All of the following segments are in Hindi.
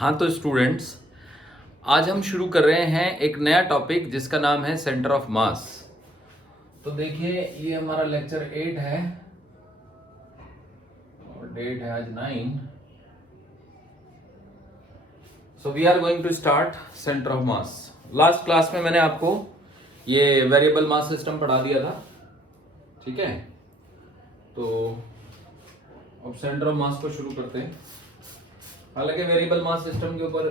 हाँ तो स्टूडेंट्स, आज हम शुरू कर रहे हैं एक नया टॉपिक जिसका नाम है सेंटर ऑफ मास। तो देखिए, ये हमारा लेक्चर 8 है और डेट है आज 9। So we are going to start centre of mass. Last class में मैंने आपको ये वेरिएबल मास सिस्टम पढ़ा दिया था, ठीक है। तो अब सेंटर ऑफ मास को शुरू करते हैं। हालांकि वेरिएबल मास सिस्टम के ऊपर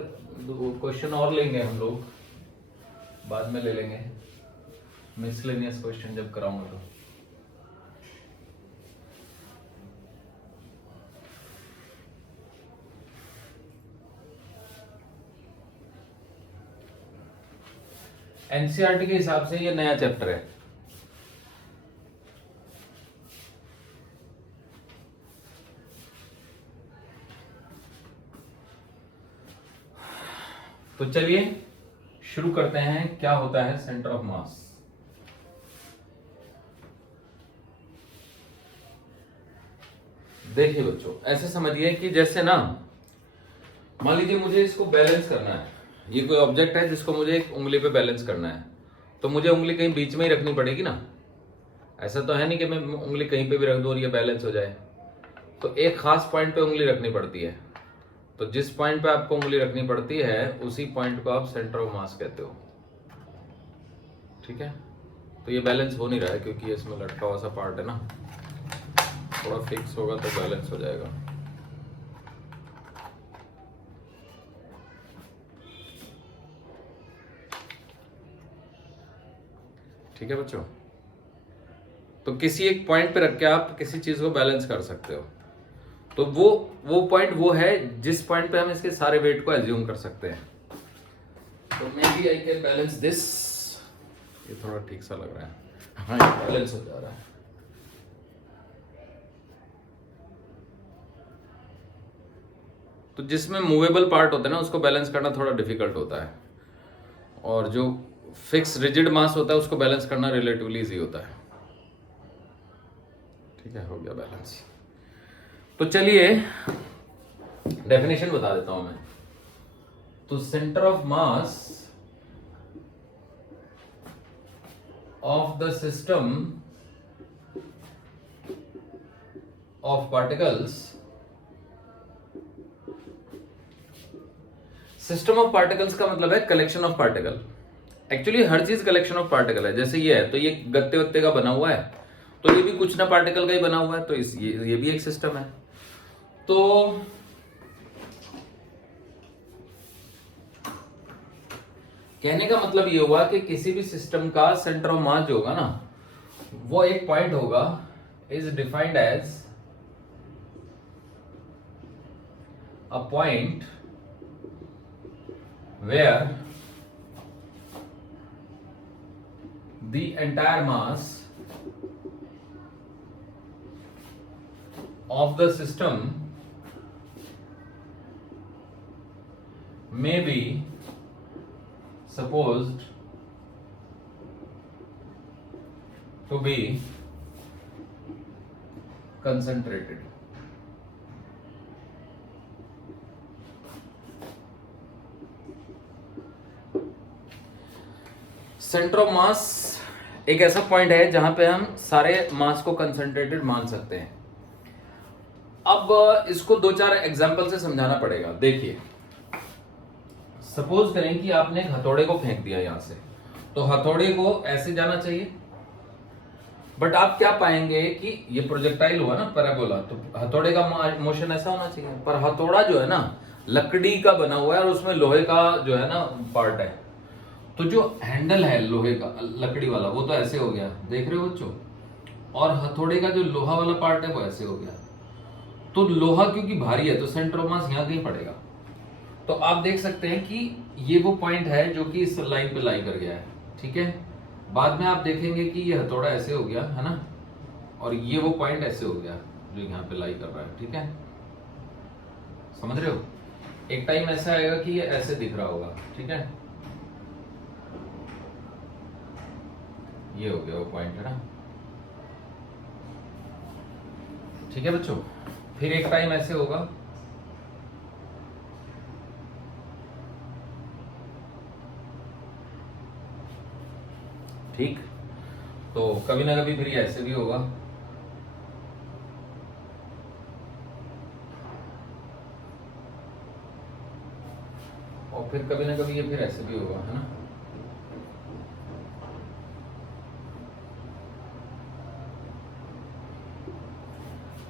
क्वेश्चन और लेंगे हम लोग, बाद में ले लेंगे मिसलेनियस क्वेश्चन जब कराऊंगा तो। एनसीईआरटी के हिसाब से ये नया चैप्टर है। तो चलिए शुरू करते हैं, क्या होता है सेंटर ऑफ मास। देखिए बच्चों, ऐसे समझिए कि जैसे ना, मान लीजिए मुझे इसको बैलेंस करना है। ये कोई ऑब्जेक्ट है जिसको मुझे एक उंगली पे बैलेंस करना है, तो मुझे उंगली कहीं बीच में ही रखनी पड़ेगी ना। ऐसा तो है नहीं कि मैं उंगली कहीं पे भी रख दूं और ये बैलेंस हो जाए। तो एक खास पॉइंट पे उंगली रखनी पड़ती है। तो जिस पॉइंट पे आपको उंगली रखनी पड़ती है उसी पॉइंट को आप सेंटर ऑफ मास कहते हो, ठीक है। तो ये बैलेंस हो नहीं रहा है क्योंकि इसमें लटका हुआ सा पार्ट है ना, थोड़ा फिक्स होगा तो बैलेंस हो जाएगा। ठीक है बच्चों, तो किसी एक पॉइंट पे रख के आप किसी चीज को बैलेंस कर सकते हो। तो वो पॉइंट वो है जिस पॉइंट पे हम इसके सारे वेट को एज्यूम कर सकते हैं। तो maybe I can balance this. ये थोड़ा ठीक सा लग रहा है, हाँ ये बैलेंस हो जा रहा है। तो जिसमें मूवेबल पार्ट होता है ना, उसको बैलेंस करना थोड़ा डिफिकल्ट होता है, और जो फिक्स रिजिड मास होता है उसको बैलेंस करना रिलेटिवली इजी होता है। ठीक है, हो गया बैलेंस। तो चलिए डेफिनेशन बता देता हूं मैं। तो centre of mass of the system of particles, system of particles का मतलब है कलेक्शन ऑफ पार्टिकल। एक्चुअली हर चीज कलेक्शन ऑफ पार्टिकल है। जैसे ये है तो ये गत्ते वत्ते का बना हुआ है, तो ये भी कुछ ना पार्टिकल का ही बना हुआ है, तो ये भी एक सिस्टम है। तो कहने का मतलब ये हुआ कि किसी भी सिस्टम का सेंटर ऑफ मास जो होगा ना, वो एक पॉइंट होगा, is defined as a point where the entire mass of the system may be supposed to be concentrated. Centre of मास एक ऐसा पॉइंट है जहां पे हम सारे मास को कंसंट्रेटेड मान सकते हैं। अब इसको दो चार एग्जांपल से समझाना पड़ेगा। देखिए, सपोज करें कि आपने हथौड़े को फेंक दिया यहां से, तो हथौड़े को ऐसे जाना चाहिए, बट आप क्या पाएंगे कि ये प्रोजेक्टाइल हुआ ना, पैराबोला, तो हथौड़े का मोशन ऐसा होना चाहिए। पर हथौड़ा जो है ना लकड़ी का बना हुआ है और उसमें लोहे का जो है ना पार्ट है, तो जो हैंडल है लोहे का लकड़ी वाला वो तो ऐसे हो गया, देख रहे हो बच्चों, और हथौड़े का जो लोहा वाला पार्ट है वो ऐसे हो गया। तो लोहा क्योंकि भारी है तो सेंटर ऑफ मास यहां कहीं पड़ेगा। तो आप देख सकते हैं कि ये वो पॉइंट है जो कि इस लाइन पे लाई कर गया है, ठीक है। बाद में आप देखेंगे कि ये हथौड़ा ऐसे हो गया है ना, और ये वो पॉइंट ऐसे हो गया जो यहाँ पे लाई कर रहा है, ठीक है। समझ रहे हो? एक टाइम ऐसा आएगा कि ये ऐसे दिख रहा होगा, ठीक है। ये हो गया वो पॉइंट है ना, ठीक है बच्चों। फिर एक टाइम ऐसे होगा, ठीक। तो कभी ना कभी फिर ये ऐसे भी होगा, और फिर कभी ना कभी ये फिर ऐसे भी होगा, है ना।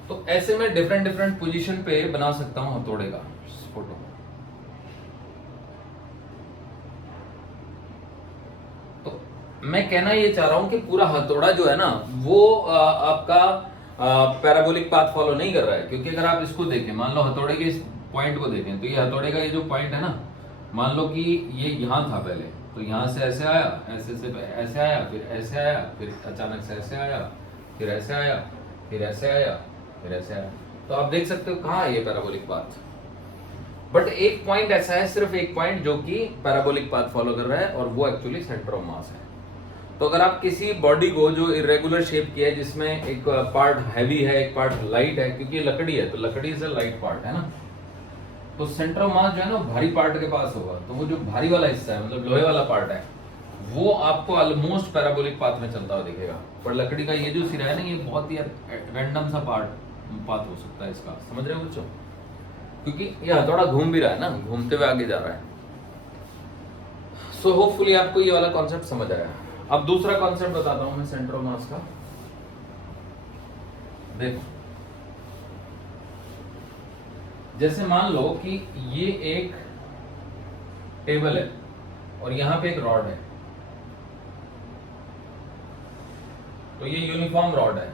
तो ऐसे में डिफरेंट डिफरेंट पोजीशन पे बना सकता हूं हथौड़े का फोटो। तो मैं कहना ये चाह रहा हूं कि पूरा हथौड़ा जो है ना वो आपका पैराबोलिक पाथ फॉलो नहीं कर रहा है, क्योंकि अगर आप इसको देखें, मान लो हथौड़े के इस पॉइंट को देखें, तो ये हथौड़े का ये जो पॉइंट है ना, मान लो कि ये यहां था पहले, तो यहां से ऐसे आया, ऐसे से ऐसे आया, फिर ऐसे आया, फिर अचानक से ऐसे आया, फिर ऐसे आया, फिर ऐसे आया, फिर ऐसे आया। तो आप देख सकते हो कहाँ है ये पैराबोलिक पाथ। बट एक पॉइंट ऐसा है, सिर्फ एक पॉइंट जो कि पैराबोलिक पाथ फॉलो कर रहा है, और वो एक्चुअली सेंटर ऑफ मास है। तो अगर आप किसी बॉडी को जो इरेगुलर शेप की है, जिसमें एक पार्ट हैवी है, एक पार्ट लाइट है, क्योंकि ये लकड़ी है, तो लकड़ी से लाइट पार्ट है ना, तो सेंटर ऑफ मास जो है ना भारी पार्ट के पास होगा। तो वो जो भारी वाला हिस्सा है, मतलब लोहे वाला पार्ट है, वो आपको ऑलमोस्ट पैराबोलिक पाथ में चलता हुआ दिखेगा। पर लकड़ी का ये जो सिरा है ना, ये बहुत ही रैंडम सा पाथ हो सकता है इसका, समझ रहे हो बच्चों, क्योंकि ये हथौड़ा घूम भी रहा है ना, घूमते हुए आगे जा रहा है। सो होपफुली आपको ये वाला कॉन्सेप्ट समझ आया। अब दूसरा कॉन्सेप्ट बताता हूं मैं सेंटर ऑफ मास का। देखो, जैसे मान लो कि ये एक टेबल है और यहां पे एक रॉड है, तो ये यूनिफॉर्म रॉड है।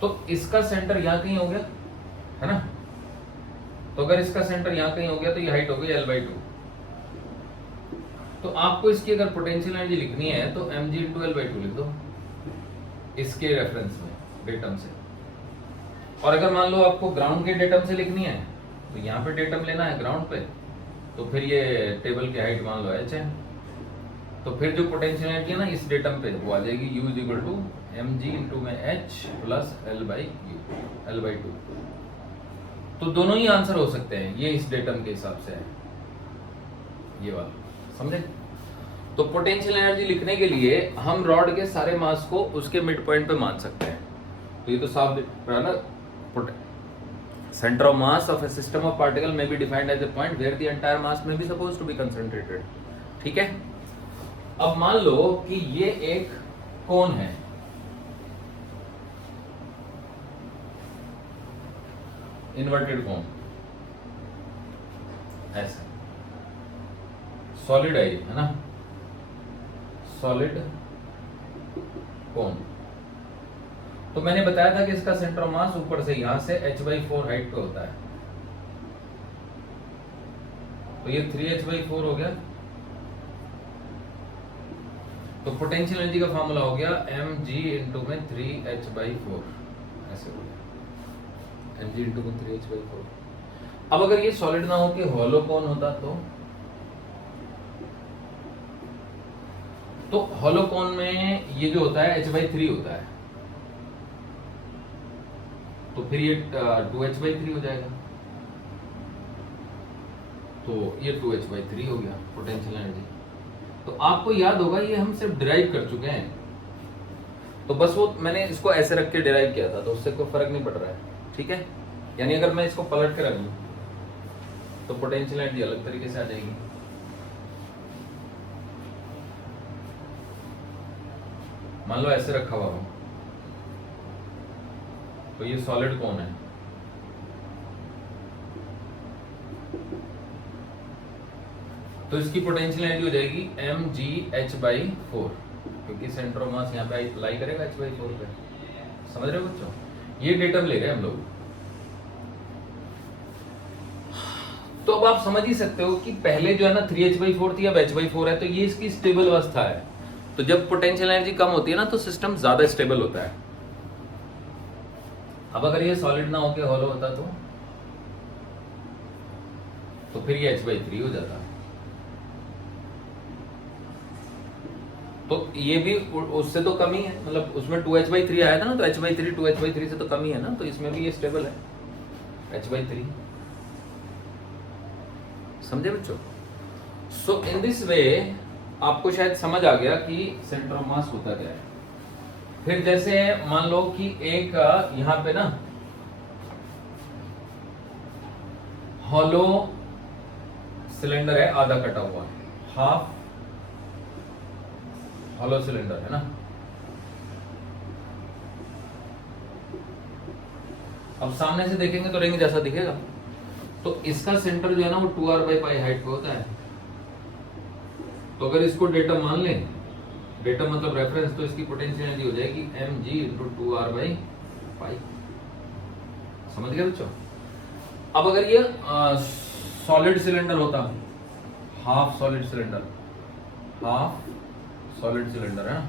तो इसका सेंटर यहां कहीं हो गया, है ना। तो अगर इसका सेंटर यहां कहीं हो गया, तो ये हाइट हो गई L/2। तो आपको इसकी अगर पोटेंशियल एनर्जी लिखनी है, तो mg × L/2 लिख दो इसके रेफरेंस में, डेटम से। और अगर मान लो आपको ग्राउंड के डेटम से लिखनी है, तो यहाँ पे डेटम लेना है ग्राउंड पे, तो फिर ये टेबल की हाइट मान लो h है। तो फिर जो पोटेंशियल एनर्जी है ना इस डेटम पे, वो आ जाएगी U = mg × h + L/2। तो दोनों ही आंसर हो सकते हैं, ये इस डेटम के हिसाब से है, ये वाला, समझे। तो पोटेंशियल एनर्जी लिखने के लिए हम रॉड के सारे मास को उसके मिड पॉइंट पे मान सकते हैं। तो ये तो साफ दिख रहा है ना, centre of mass of a system of particle may be defined as a point where the entire mass may be suppose to be concentrated. ठीक है। अब मान लो कि ये एक कोन है, इन्वर्टेड कोन, ऐसे सॉलिड है ना, सॉलिड कोन। तो मैंने बताया था कि इसका सेंटर ऑफ मास ऊपर से यहां से h/4 हाइट पे होता है, तो ये 3h/4 हो गया। तो पोटेंशियल एनर्जी का फॉर्मूला हो गया mg × 3h/4, ऐसे हो गया mg × 3h/4। अब अगर ये सॉलिड ना हो के हॉलो कोन होता, तो हॉलो कोन में ये जो होता है h/3 होता है, तो फिर ये 2h/3 हो जाएगा। तो ये 2h/3 हो गया पोटेंशियल एनर्जी। तो आपको याद होगा ये हम सिर्फ डिराइव कर चुके हैं, तो बस वो मैंने इसको ऐसे रख के डिराइव किया था, तो उससे कोई फर्क नहीं पड़ रहा है। ठीक है। यानी अगर मैं इसको पलट के रख लूं, तो पोटेंशियल एनर्जी अलग तरीके से आ जाएगी। मान लो ऐसे रखा हुआ हो, तो ये सॉलिड कोन है, तो इसकी पोटेंशियल एनर्जी हो जाएगी mgh/4, क्योंकि सेंटर ऑफ मास यहाँ पे लाई करेगा h/4 पे। समझ रहे हो बच्चों, ये डेटम ले रहे हैं हम लोग। तो अब आप समझ ही सकते हो कि पहले जो है ना 3h/4 थी, अब h/4 है, तो ये इसकी स्टेबल अवस्था है। तो जब पोटेंशियल एनर्जी कम होती है ना, तो सिस्टम ज्यादा स्टेबल होता है। अब अगर ये सॉलिड ना होके हॉलो होता, तो फिर ये h/3 हो जाता। तो ये भी उससे तो कम ही है, मतलब उसमें 2h/3 आया था ना, तो h/3 2h/3 से तो कम ही है ना, तो इसमें भी ये स्टेबल है h/3। समझे बच्चों। सो इन दिस वे आपको शायद समझ आ गया कि सेंटर ऑफ मास होता क्या है। फिर जैसे मान लो कि एक यहां पे ना हॉलो सिलेंडर है, आधा कटा हुआ, हाफ हॉलो सिलेंडर है ना। अब सामने से देखेंगे तो रिंग जैसा दिखेगा, तो इसका सेंटर जो है ना वो 2r/π हाइट पे होता है। तो अगर इसको डेटा मान लें, डेटा मतलब रेफरेंस, तो इसकी पोटेंशियल एनर्जी हो जाएगी mg × 2r/π। समझ गए बच्चों? अब अगर ये सॉलिड सिलेंडर होता, half solid cylinder, half solid cylinder है ना,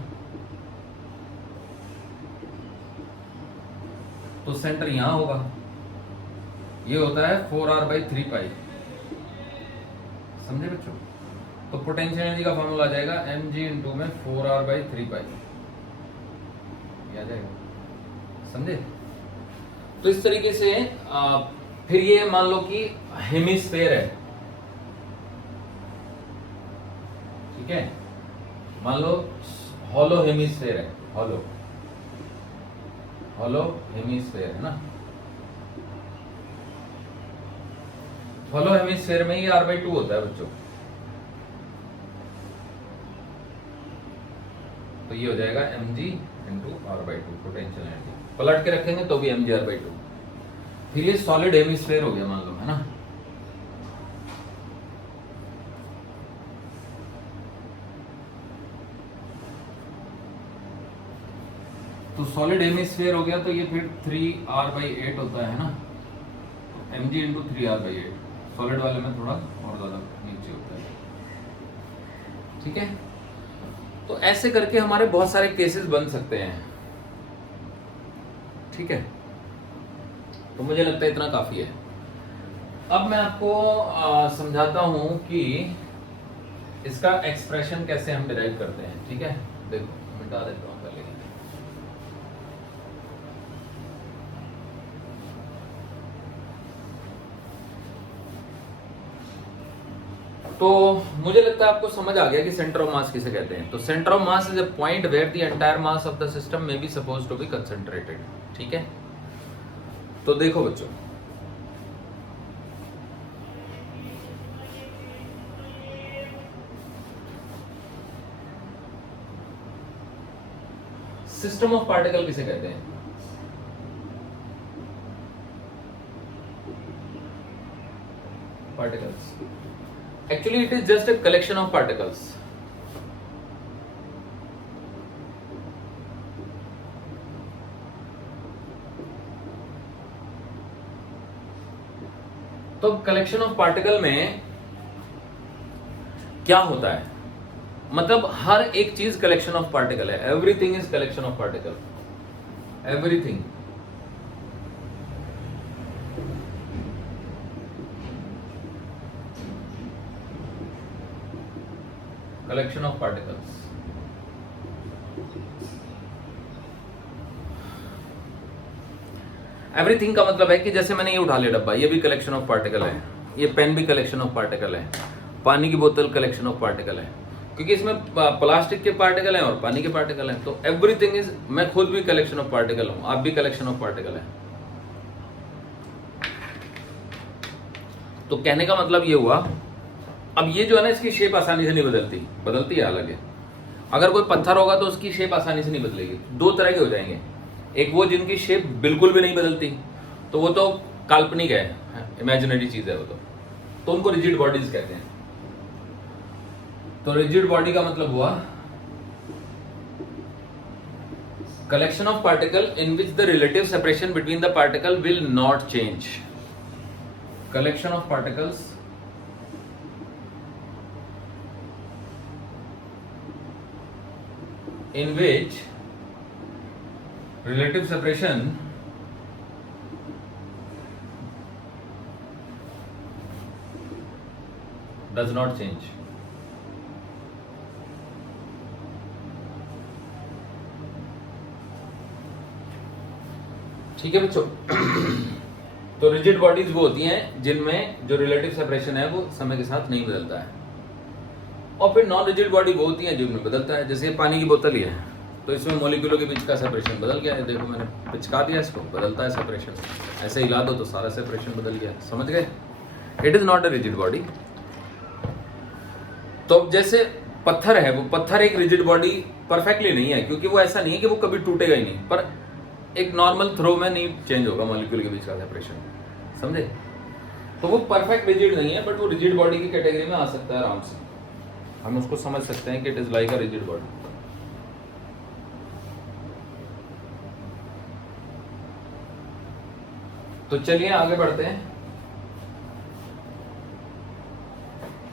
तो सेंटर यहां होगा, ये होता है 4r/3π। समझे बच्चों? तो पोटेंशियल एनर्जी का फॉर्मूला आ जाएगा mg इंटू में 4r/3π, आ जाएगा। समझे? तो इस तरीके से फिर ये मान लो कि हेमिस्फेयर है, ठीक है, मान लो हॉलो हेमिस्फेयर है, हॉलो हेमिस्फेयर है ना। हॉलो हेमिस्फेयर में ये r/2 होता है बच्चों, तो ये हो जाएगा mg into r/2 potential energy. पलट के रखेंगे तो भी mg r/2। फिर ये सॉलिड हेमिस्फेयर हो गया मान लो, है ना। तो सॉलिड हेमिस्फेयर हो गया, तो ये फिर 3r/8 होता है ना, mg इंटू 3r/8। सॉलिड वाले में थोड़ा और ज्यादा नीचे होता है, ठीक है। तो ऐसे करके हमारे बहुत सारे केसेस बन सकते हैं, ठीक है। तो मुझे लगता है इतना काफी है। अब मैं आपको समझाता हूं कि इसका एक्सप्रेशन कैसे हम डिराइव करते हैं, ठीक है। देखो मिटा देता हूं पहले। तो मुझे लगता है आपको समझ आ गया कि सेंटर ऑफ मास किसे कहते हैं। तो centre of mass is a point where the entire mass of the system may be supposed to be concentrated, ठीक है। तो देखो बच्चों, सिस्टम ऑफ पार्टिकल किसे कहते हैं? Particles, actually it is just a collection of particles। तो कलेक्शन ऑफ पार्टिकल में क्या होता है, मतलब हर एक चीज कलेक्शन ऑफ पार्टिकल है। Everything is collection of particle, everything. Collection of particles. Everything का मतलब है कि जैसे मैंने ये उठा लिया डब्बा, ये भी कलेक्शन ऑफ पार्टिकल है, ये पेन भी कलेक्शन ऑफ पार्टिकल है, पानी की बोतल कलेक्शन ऑफ पार्टिकल है, क्योंकि इसमें प्लास्टिक के पार्टिकल हैं और पानी के पार्टिकल हैं। तो एवरीथिंग इज, मैं खुद भी कलेक्शन ऑफ पार्टिकल हूं, आप भी कलेक्शन ऑफ पार्टिकल है। तो कहने का मतलब ये हुआ, अब ये जो है ना, इसकी शेप आसानी से नहीं बदलती है हालांकि। अगर कोई पत्थर होगा तो उसकी शेप आसानी से नहीं बदलेगी। दो तरह के हो जाएंगे, एक वो जिनकी शेप बिल्कुल भी नहीं बदलती, तो वो तो काल्पनिक है, इमेजिनरी चीज है वो तो उनको रिजिड बॉडीज कहते हैं। तो रिजिड बॉडी का मतलब हुआ collection of particle in which the relative separation between the particle will not change. Collection of particles in which relative separation does not change। ठीक है बच्चों। तो रिजिड बॉडीज वो होती हैं जिनमें जो रिलेटिव सेपरेशन है वो समय के साथ नहीं बदलता है। और फिर नॉन रिजिड बॉडी वो होती है जिनमें बदलता है, जैसे पानी की बोतल ही है, तो इसमें मॉलिक्यूलों के बीच का सेपरेशन बदल गया है, देखो मैंने पिचका दिया इसको, बदलता है सेपरेशन, ऐसे हिला दो तो सारा सेपरेशन बदल गया, समझ गए? It is not a rigid body. तो जैसे पत्थर है, वो पत्थर एक रिजिड बॉडी परफेक्टली नहीं है, क्योंकि वो ऐसा नहीं है कि वो कभी टूटेगा ही नहीं, पर एक नॉर्मल थ्रो में नहीं चेंज होगा मॉलिक्यूल के बीच का सेपरेशन, समझे? तो वो परफेक्ट रिजिड नहीं है, बट वो रिजिड बॉडी की कैटेगरी में आ सकता है आराम से, हम उसको समझ सकते हैं कि it is like a rigid body. तो चलिए आगे बढ़ते हैं।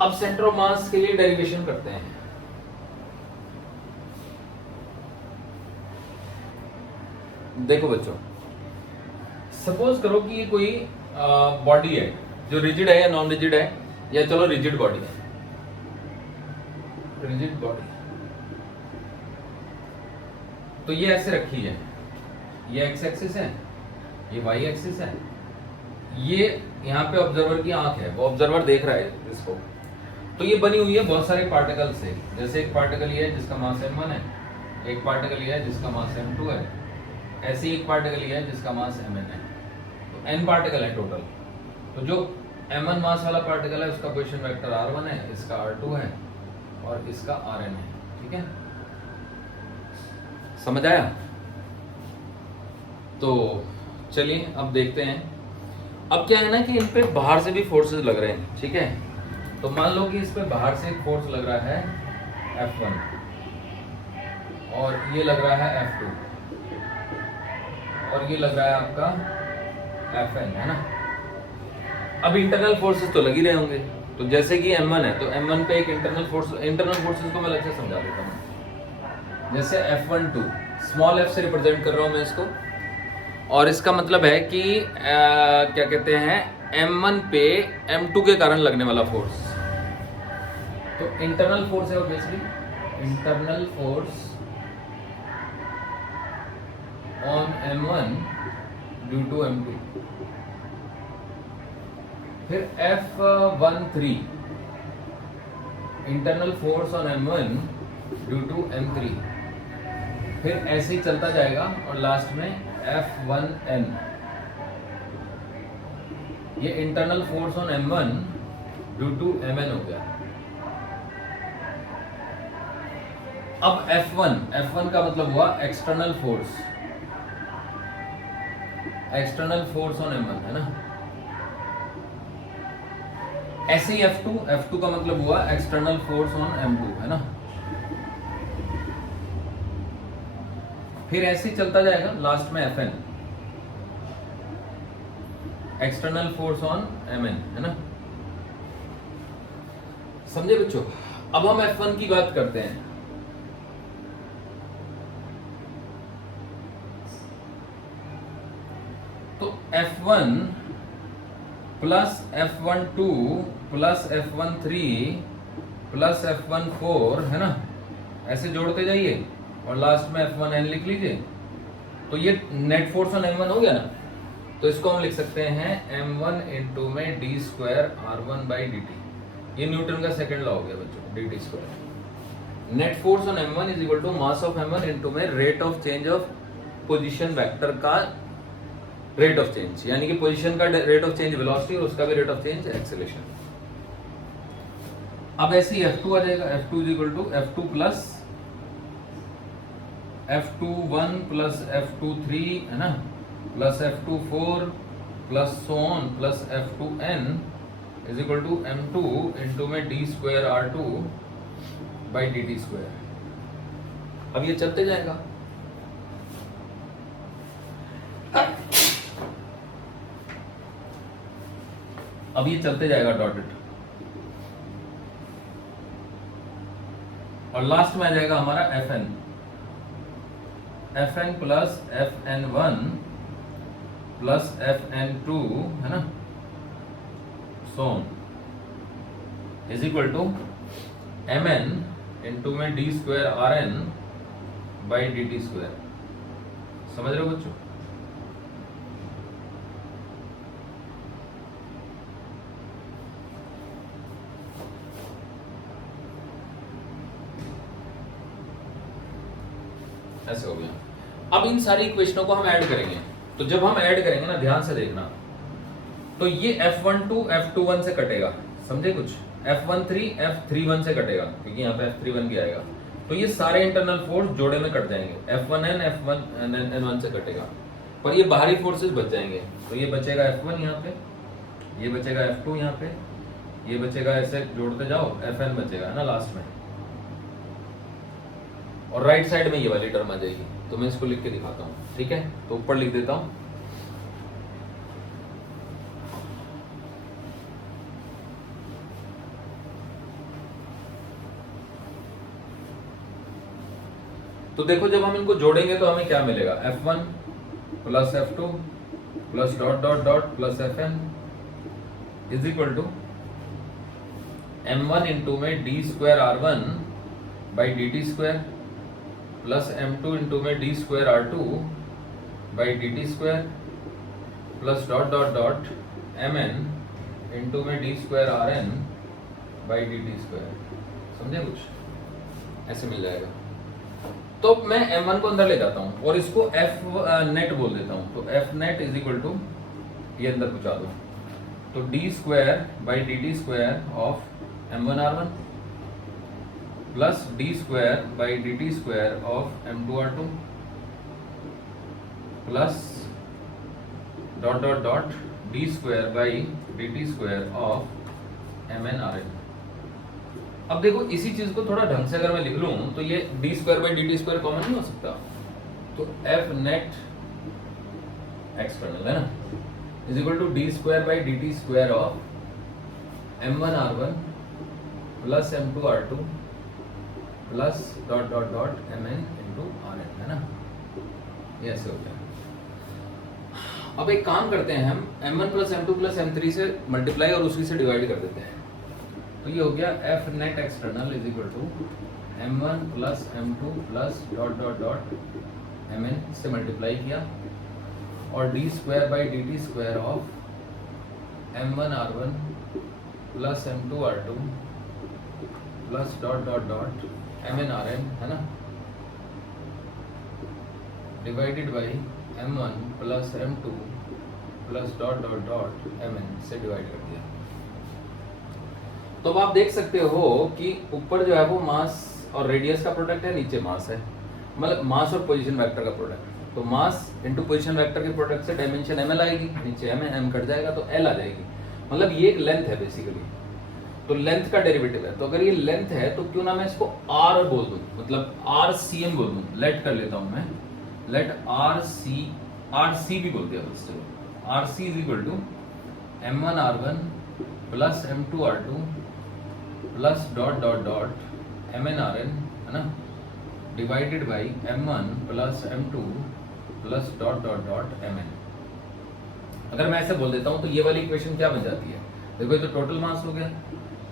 अब सेंटर ऑफ मास के लिए डेरिवेशन करते हैं। देखो बच्चों, सपोज करो कि ये कोई बॉडी है जो रिजिड है या नॉन रिजिड है, या चलो रिजिड बॉडी है, रिजिड बॉडी, तो ये ऐसे रखी है, ये एक्स एक्सिस है, ये वाई एक्सिस है, ये यहाँ पे ऑब्जर्वर की आंख है, वो ऑब्जर्वर देख रहा है इसको, तो ये बनी हुई है बहुत सारे पार्टिकल से, जैसे एक पार्टिकल ये है जिसका मास m1 है, एक पार्टिकल ये है जिसका मास m2 है, ऐसे एक पार्टिकल ये है जिसका मास mn है, तो n पार्टिकल है टोटल। तो जो m1 मास वाला पार्टिकल है उसका पोजीशन वेक्टर r1 है, इसका r2 है और इसका rn है, ठीक है, समझ आया? तो चलिए अब देखते हैं। अब क्या है ना कि इन पे बाहर से भी फोर्सेस लग रहे हैं, ठीक है, तो मान लो कि इस पे बाहर से एक फोर्स लग रहा है F1 और ये लग रहा है F2 और ये लग रहा है आपका Fn, है ना। अब इंटरनल फोर्सेस तो लग ही रहे होंगे, तो जैसे कि M1 है तो M1 पे एक इंटरनल फोर्सेस को मैं अलग से समझा देता हूँ। जैसे F12 स्मॉल f से रिप्रेजेंट कर रहा हूँ मैं इसको, और इसका मतलब है कि क्या कहते हैं, M1 पे M2 के कारण लगने वाला फोर्स, तो इंटरनल फोर्स है obviously, internal force on M1 due to M2। फिर F13 internal force on M1 due to M3, फिर ऐसे ही चलता जाएगा और लास्ट में F1n, ये internal force on M1 due to Mn हो गया। अब F1 का मतलब हुआ external force, external force on M1, है ना। ऐसे ही F2 का मतलब हुआ एक्सटर्नल फोर्स ऑन M2, है ना। फिर ऐसे ही चलता जाएगा, लास्ट में Fn external force on Mn, है ना, समझे बच्चों? अब हम F1 की बात करते हैं। तो F1 plus F12 plus F13 plus F14, है ना, ऐसे जोड़ते जाइए और लास्ट में F1n लिख लीजिए, तो ये नेट फोर्स ऑन M1 हो गया ना। तो इसको हम लिख सकते हैं M1 इंटू में d square R1 by dt, ये न्यूटन का सेकंड लॉ हो गया बच्चों, dt square. Net force on M1 is equal to mass of M1 into में rate of change of position vector का रेट ऑफ चेंज, यानी कि पोजीशन का रेट ऑफ चेंज वेलोसिटी और उसका भी रेट ऑफ चेंज एक्सेलरेशन। अब ऐसे ही F2 आ जाएगा, F2 is equal to F2 plus F21 plus F23, है ना, plus F24 plus so on plus F2n is equal to M2 into में d square R2 by dt square. अब ये चलते जाएगा, अब ये चलते जाएगा डॉटेड, और लास्ट में आ जाएगा हमारा Fn plus Fn1 plus Fn2, है ना, so is equal to Mn into में d square Rn by dt square. समझ रहे हो बच्चों? ऐसे हो गया। अब इन सारी इक्वेशनों को हम ऐड करेंगे, तो जब हम ऐड करेंगे ना, ध्यान से देखना, तो ये F12 F21 से कटेगा, समझे कुछ, F13 F31 से कटेगा, क्योंकि यहाँ पे F31 भी आएगा, तो ये सारे इंटरनल फोर्स जोड़े में कट जाएंगे, F1n F1n से कटेगा, पर ये बाहरी फोर्सेस बच जाएंगे, तो ये बचेगा F1 यहाँ पे, ये बचेगा F2 यहाँ पे, ये बचेगा, ऐसे जोड़ते जाओ, Fn बचेगा, है ना लास्ट में, और राइट साइड में ये वाली टर्म आ जाएगी। तो मैं इसको लिख के दिखाता हूँ, ठीक है, तो ऊपर लिख देता हूँ, तो देखो जब हम इनको जोड़ेंगे तो हमें क्या मिलेगा, F1 plus F2 plus dot dot dot plus Fn is equal to M1 into में D square R1 by D T square plus M2 into में D square R2 by D T square plus dot dot dot Mn into में D square Rn by D T square, समझे कुछ, ऐसे मिल जाएगा। तो मैं M1 को अंदर ले जाता हूं और इसको F नेट बोल देता हूं, तो F net is equal to, ये अंदर पहुंचा दो, तो D square by D T square of M1 R1 plus D square by D T square of M2 R2 plus dot dot dot D square by D T square of Mn Rn। अब देखो इसी चीज को थोड़ा ढंग से अगर मैं लिख लूं तो ये D square by D T square common नहीं हो सकता, तो F नेट एक्सटर्नल है ना is equal to D square by D T square of M1 R1 plus M2 R2 plus dot dot dot Mn into Rn, है ना, ये ऐसे हो गया। अब एक काम करते हैं, हम M1 plus M2 plus M3 से मल्टीप्लाई और उसी से डिवाइड कर देते हैं, तो ये हो गया F net external is equal to M1 plus M2 plus dot dot dot Mn से मल्टीप्लाई किया और D square by D T square of M1 R1 plus M2 R2 plus dot dot dot Mn Rn, है ना, divided by M1 plus M2 plus dot dot dot Mn से डिवाइड कर दिया। तो अब आप देख सकते हो कि ऊपर जो है वो मास और रेडियस का प्रोडक्ट है, नीचे मास है, मतलब मास और पोजीशन वेक्टर का प्रोडक्ट, तो मास इनटू पोजीशन वेक्टर के प्रोडक्ट से डायमेंशन ml आएगी, नीचे m कट जाएगा तो l आ जाएगी, मतलब ये एक लेंथ है बेसिकली, तो लेंथ का डेरिवेटिव है, तो अगर ये लेंथ है तो क्यों ना मैं इसको r बोल दूं, मतलब rcm बोल दूं, लेट कर लेता हूं मैं, लेट rc भी बोल दिया बस, चलो rc is equal to M1 R1 plus M2 R2 plus dot dot dot Mn Rn, है ना, divided by M1 plus M2 plus dot dot dot Mn। अगर मैं ऐसे बोल देता हूं तो ये वाली इक्वेशन क्या बन जाती है, देखो ये तो टोटल मास हो गया,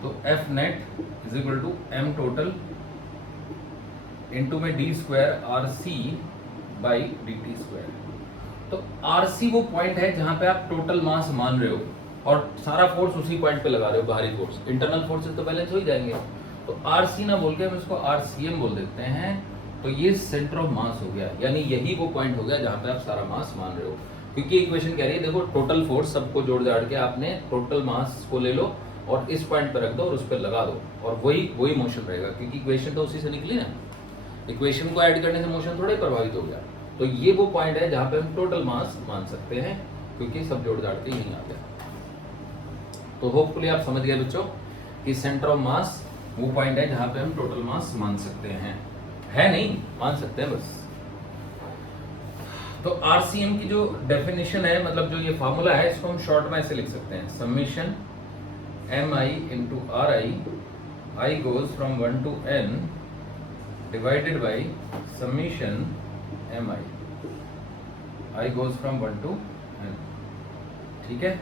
तो F net is equal to M total into में D square RC by D T square, तो RC वो पॉइंट है जहां पे आप टोटल मास मान रहे हो और सारा फोर्स उसी पॉइंट पे लगा रहे हो, बाहरी फोर्स, इंटरनल फोर्सेस तो बैलेंस हो ही जाएंगे, तो RC ना बोल के हम इसको RCM बोल देते हैं, तो ये सेंटर ऑफ मास हो गया, यानी यही वो पॉइंट हो गया जहां पे आप सारा मास मान रहे हो, क्योंकि इक्वेशन कह रही है देखो टोटल फोर्स सबको जोड़ जाड़ के आपने टोटल मास को ले लो और इस पॉइंट पे रख दो और उस पर लगा दो, और वही मोशन रहेगा, क्योंकि इक्वेशन तो उसी से निकली ना, इक्वेशन को ऐड करने से मोशन थोड़ा प्रभावित हो गया, तो ये वो पॉइंट है जहां पे हम टोटल मास मान सकते हैं, क्योंकि सब जोड़ जाड़ के यहीं आ गया। तो होपफुली आप समझ गए बच्चों कि सेंटर ऑफ मास वो पॉइंट है जहां पे हम टोटल मास मान सकते हैं, है नहीं, मान सकते हैं बस। तो आरसीएम की जो डेफिनेशन है, मतलब जो ये फार्मूला है, इसको हम शॉर्ट में ऐसे लिख सकते हैं, summation M I into R I goes from 1 to n divided by summation M I goes from 1 to n, ठीक है।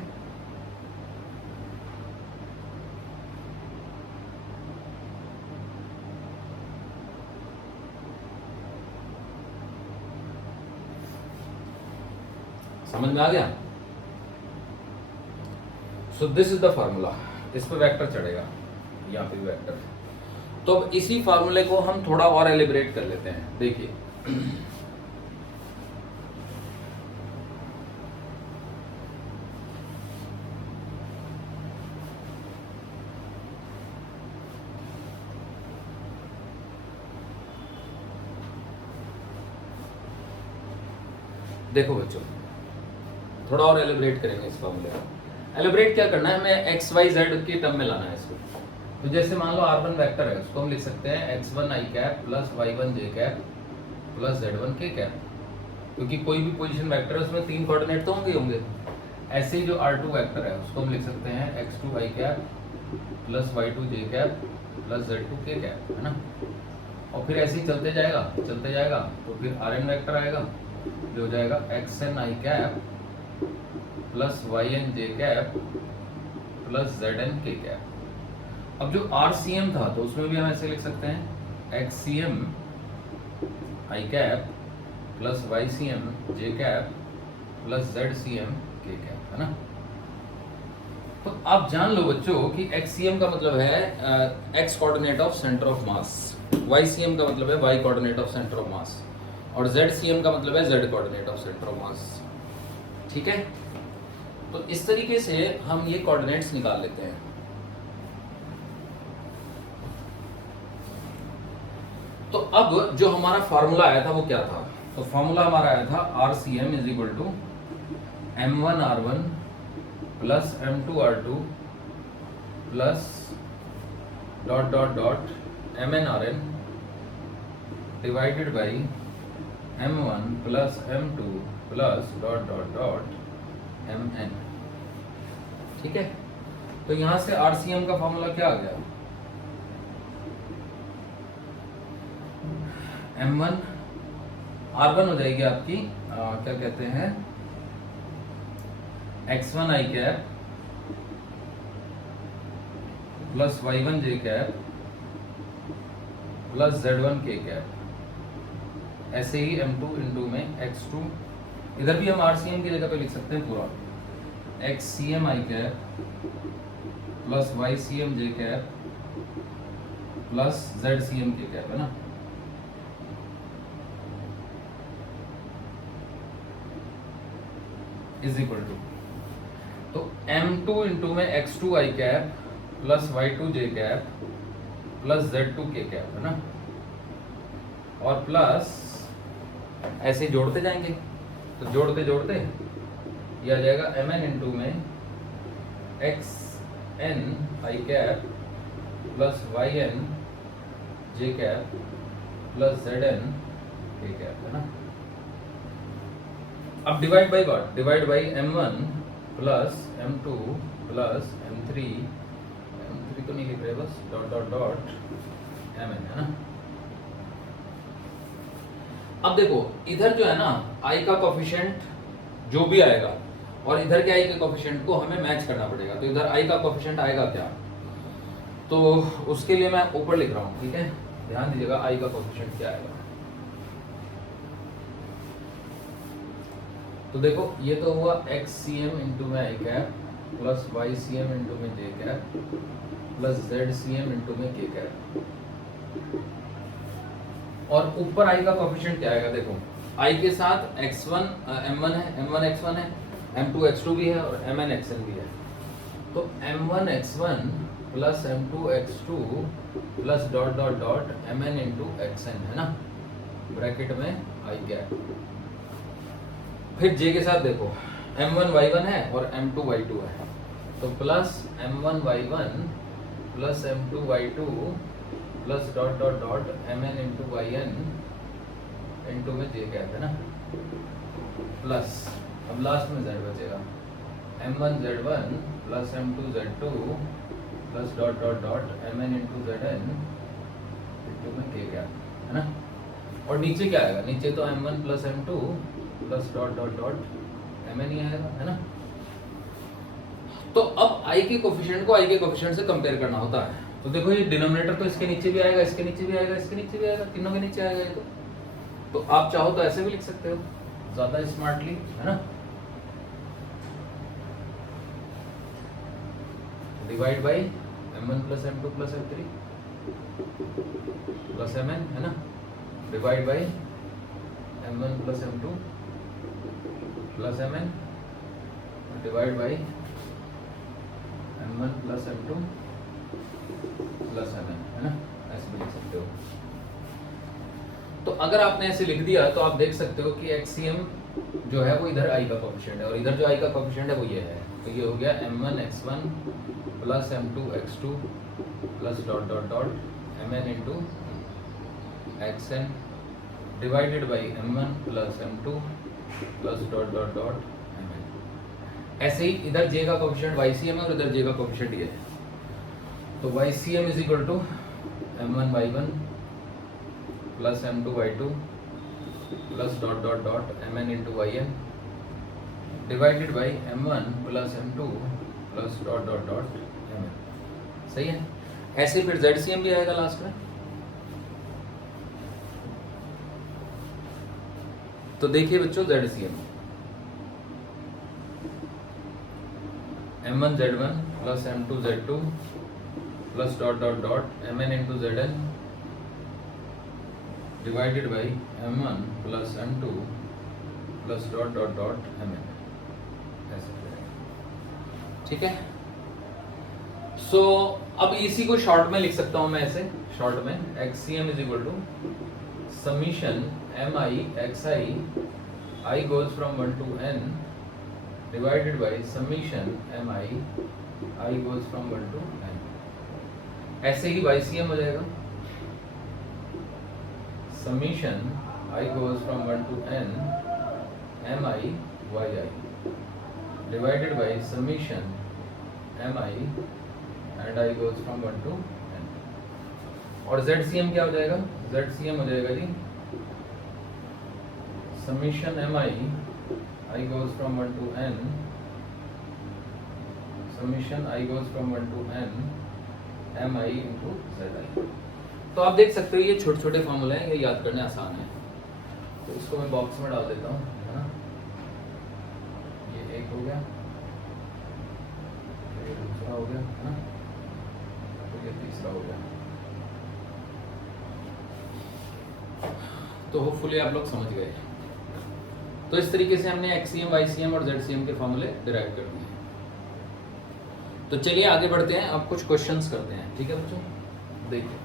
समझ में आ गया? So this is the formula, इस पे वेक्टर चढ़ेगा, यहाँ पे वेक्टर। तो अब इसी फार्मूले को हम थोड़ा और एलिब्रेट कर लेते हैं। देखिए देखो बच्चों, थोड़ा और एलिब्रेट करेंगे इस फॉर्मूले को। एलिब्रेट क्या करना है, हमें एक्स वाई जेड के टर्म में लाना है इसको। तो जैसे मान लो r1 वेक्टर है, उसको हम लिख सकते हैं x1 i cap plus y1 j cap plus z1 k cap, क्योंकि कोई भी पोजीशन वेक्टर है उसमें 3 कोऑर्डिनेट तो होंगे। ऐसे ही जो r2 वेक्टर है उसको हम लिख सकते हैं x2 i cap plus y2 j cap plus z2 k cap, है ना। और फिर ऐसे ही चलते जाएगा तो फिर rn वेक्टर आएगा जो हो जाएगा xn i cap plus yn j cap plus zn k cap. अब जो RCM था तो उसमें भी हम ऐसे लिख सकते हैं XCM i cap plus YCM j cap plus ZCM k cap, है ना। तो आप जान लो बच्चों कि XCM का मतलब है x coordinate of centre of mass, YCM का मतलब है y coordinate of centre of मास, और ZCM का मतलब है z coordinate of centre of मास। ठीक है, तो इस तरीके से हम ये कोऑर्डिनेट्स निकाल लेते हैं। तो अब जो हमारा फार्मूला आया था वो क्या था, तो फार्मूला हमारा आया था RCM is equal to M1R1 plus M2R2 plus dot dot dot MnRn divided by M1 plus M2 plus dot dot dot Mn। ठीक है, तो यहां से RCM का फार्मूला क्या आ गया, M1 R1 हो जाएगी आपकी क्या कहते हैं x1 i cap plus y1 j cap plus z1 k cap. ऐसे ही M2 इंटू में x2, इधर भी हम RCM की जगह पे लिख सकते हैं पूरा XCM i cap plus YCM j cap plus ZCM k cap, है ना। इज इक्वल टू, तो M2 इंटू में x2 i cap plus y2 j cap plus z2 k cap, है ना। और प्लस ऐसे जोड़ते जाएंगे, तो जोड़ते जोड़ते ये आ जाएगा Mn इंटू में xn i cap plus yn j cap plus zn k cap, है ना। अब divide by what, divide by M1 plus M2 plus M3 तो नहीं लिख रहे, बस डॉट डॉट डॉट Mn, है ना। अब देखो इधर जो है ना i का कोफिशिएंट जो भी आएगा और इधर के i के कोफिशिएंट को हमें मैच करना पड़ेगा। तो इधर i का कोफिशिएंट आएगा क्या, तो उसके लिए मैं ऊपर लिख रहा हूँ, ठीक है, ध्यान दीजिएगा i का कोफिशिएंट क्या आएगा। तो देखो ये तो हुआ XCM इंटू में i cap plus YCM into में j cap plus ZCM into में k कैप, और ऊपर i का कोफिशिएंट क्या आएगा, देखो i के साथ x1 m1 है, m1 x1 है, m2 x2 भी है और mn xn भी है। तो m1 x1 plus m2 x2 plus dot dot dot mn into xn, है ना, ब्रैकेट में i कैप। फिर j के साथ देखो m1 y1 है और m2 y2 है, तो plus m1 y1 plus m2 y2 plus dot dot dot mn into yn into में j कैप, है ना, प्लस अब लास्ट में z बचेगा m1 z1 plus m2 z2 plus dot dot dot mn into zn into में k कैप, है ना। और नीचे क्या आएगा, नीचे तो m1 plus m2 plus dot dot dot mn ही आएगा, है ना। तो अब i के कोफिशिएंट को i के कोफिशिएंट से कंपेयर करना होता है। तो देखो ये डिनोमिनेटर तो इसके नीचे भी आएगा, इसके नीचे भी आएगा, इसके नीचे भी आएगा, तीनों के नीचे आएगा ये तो आप चाहो तो ऐसे भी लिख सकते हो ज्यादा स्मार्टली, है ना। Divide by m1 plus m2 plus m3 plus mn, है ना, divide by m1 plus m2 plus mn divide by m1 plus m2 plus mn, है ना, ऐसे भी लिख सकते हो। तो अगर आपने ऐसे लिख दिया तो आप देख सकते हो कि एक्सीएम जो है वो इधर आई का कोएफिशिएंट है और इधर जो आई का कोएफिशिएंट है वो ये है। तो ये हो गया m1 x1 plus m2 x2 plus dot dot dot mn into xn divided by m1 plus m2 plus dot dot dot mn। ऐसे ही इधर j का कोएफिशिएंट ycm है और इधर j का कोएफिशिएंट ये है। तो ycm is equal to m1 y1 plus m2 y2 plus dot dot dot mn into yn divided by m1 plus m2 plus dot dot dot mn। सही है। ऐसे फिर ZCM भी आएगा लास्ट में। तो देखिए बच्चों ZCM m1 z1 plus m2 z2 plus dot dot dot mn into zn divided by m1 plus m2 plus dot dot dot mn, ऐसे ठीक है। सो अब इसी को शॉर्ट में लिख सकता हूं मैं ऐसे, शॉर्ट में xcm is equal to summation mi xi I goes from 1 to n divided by summation mi I goes from 1 to n। ऐसे ही ycm हो जाएगा summation I goes from 1 to n mi yi divided by summation mi and I goes from 1 to n। और ZCM क्या हो जाएगा? ZCM हो जाएगा जी summation mi I goes from 1 to n summation I goes from 1 to n mi into zi। तो आप देख सकते हो ये छोटे छोटे फॉर्मूले हैं, ये याद करने आसान है। तो इसको मैं बॉक्स में डाल देता हूँ, है ना। ये एक हो गया, ये दूसरा हो गया, है ना, तो ये तीसरा हो गया। तो होपफुली आप लोग समझ गए। तो इस तरीके से हमने एक्सीएम, वाईसीएम और जेडसीएम के फॉर्मूले डिराइव कर दिए। तो चलिए आगे बढ़ते हैं, अब कुछ क्वेश्चंस करते हैं, ठीक है बच्चों। देखिए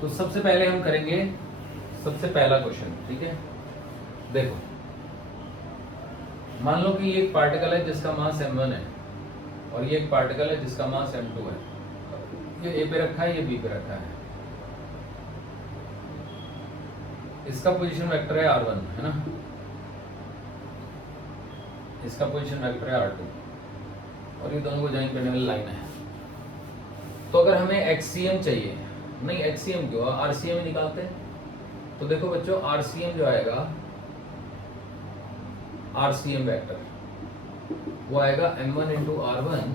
तो सबसे पहले हम करेंगे सबसे पहला क्वेश्चन, ठीक है। देखो मान लो कि ये एक पार्टिकल है जिसका मास m1 है और ये एक पार्टिकल है जिसका मास m2 है। ये a पे रखा है, ये b पे रखा है। इसका पोजीशन वेक्टर है r1, है ना, इसका पोजीशन वेक्टर है r2 और ये दोनों को ज्वाइन करने वाली लाइन है। तो अगर हमें xcm चाहिए, नहीं xcm क्यों, rcm ही निकालते हैं। तो देखो बच्चों rcm जो आएगा, rcm वेक्टर वो आएगा m1 into r1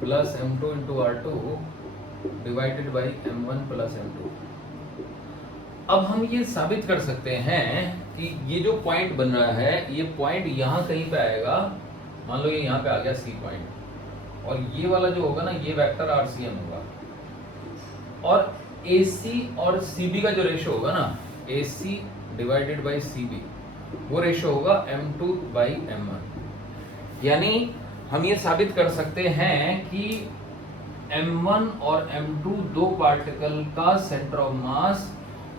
plus m2 into r2 divided by m1 plus m2। अब हम ये साबित कर सकते हैं कि ये जो पॉइंट बन रहा है, ये पॉइंट यहाँ कहीं पे आएगा। मान लो ये यहाँ पे आ गया C पॉइंट, और ये वाला जो होगा ना, ये वेक्टर rcm होगा। और AC और CB का जो रेशो होगा ना, AC डिवाइडेड बाई CB, वो रेशो होगा m2 बाई m1। यानी हम ये साबित कर सकते हैं कि m1 और m2 दो पार्टिकल का सेंटर ऑफ मास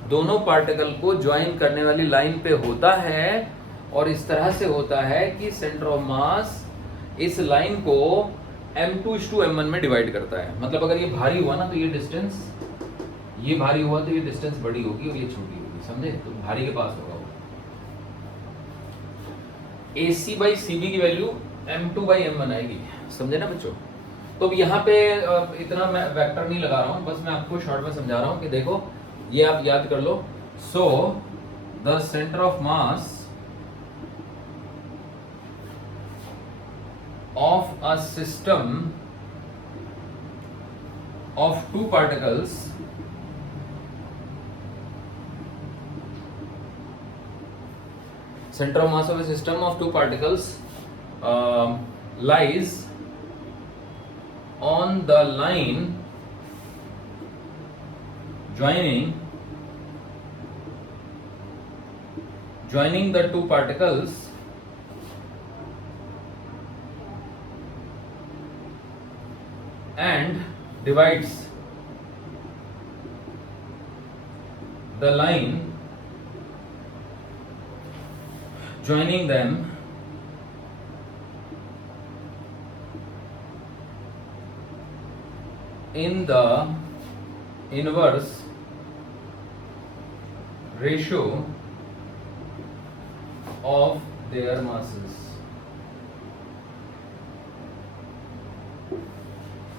दोनों पार्टिकल को ज्वाइन करने वाली लाइन पे होता है, और इस तरह से होता है कि सेंटर ऑफ मास इस लाइन को m2:m1 में डिवाइड करता है। मतलब अगर ये भारी हुआ ना तो ये डिस्टेंस, ये भारी हुआ तो ये डिस्टेंस बड़ी होगी और ये छोटी होगी, समझे। तो भारी के पास होगा वो। AC बाई CB की वैल्यू m2 बाई m1 आएगी, समझे ना बच्चों। तो अब यहाँ पे इतना मैं वेक्टर नहीं लगा रहा हूँ, बस मैं आपको शॉर्ट में समझा रहा हूँ कि देखो ये आप याद कर लो। So the centre of mass of a system of two particles center of mass of a system of two particles lies on the line joining the two particles and divides the line joining them in the inverse ratio of their masses.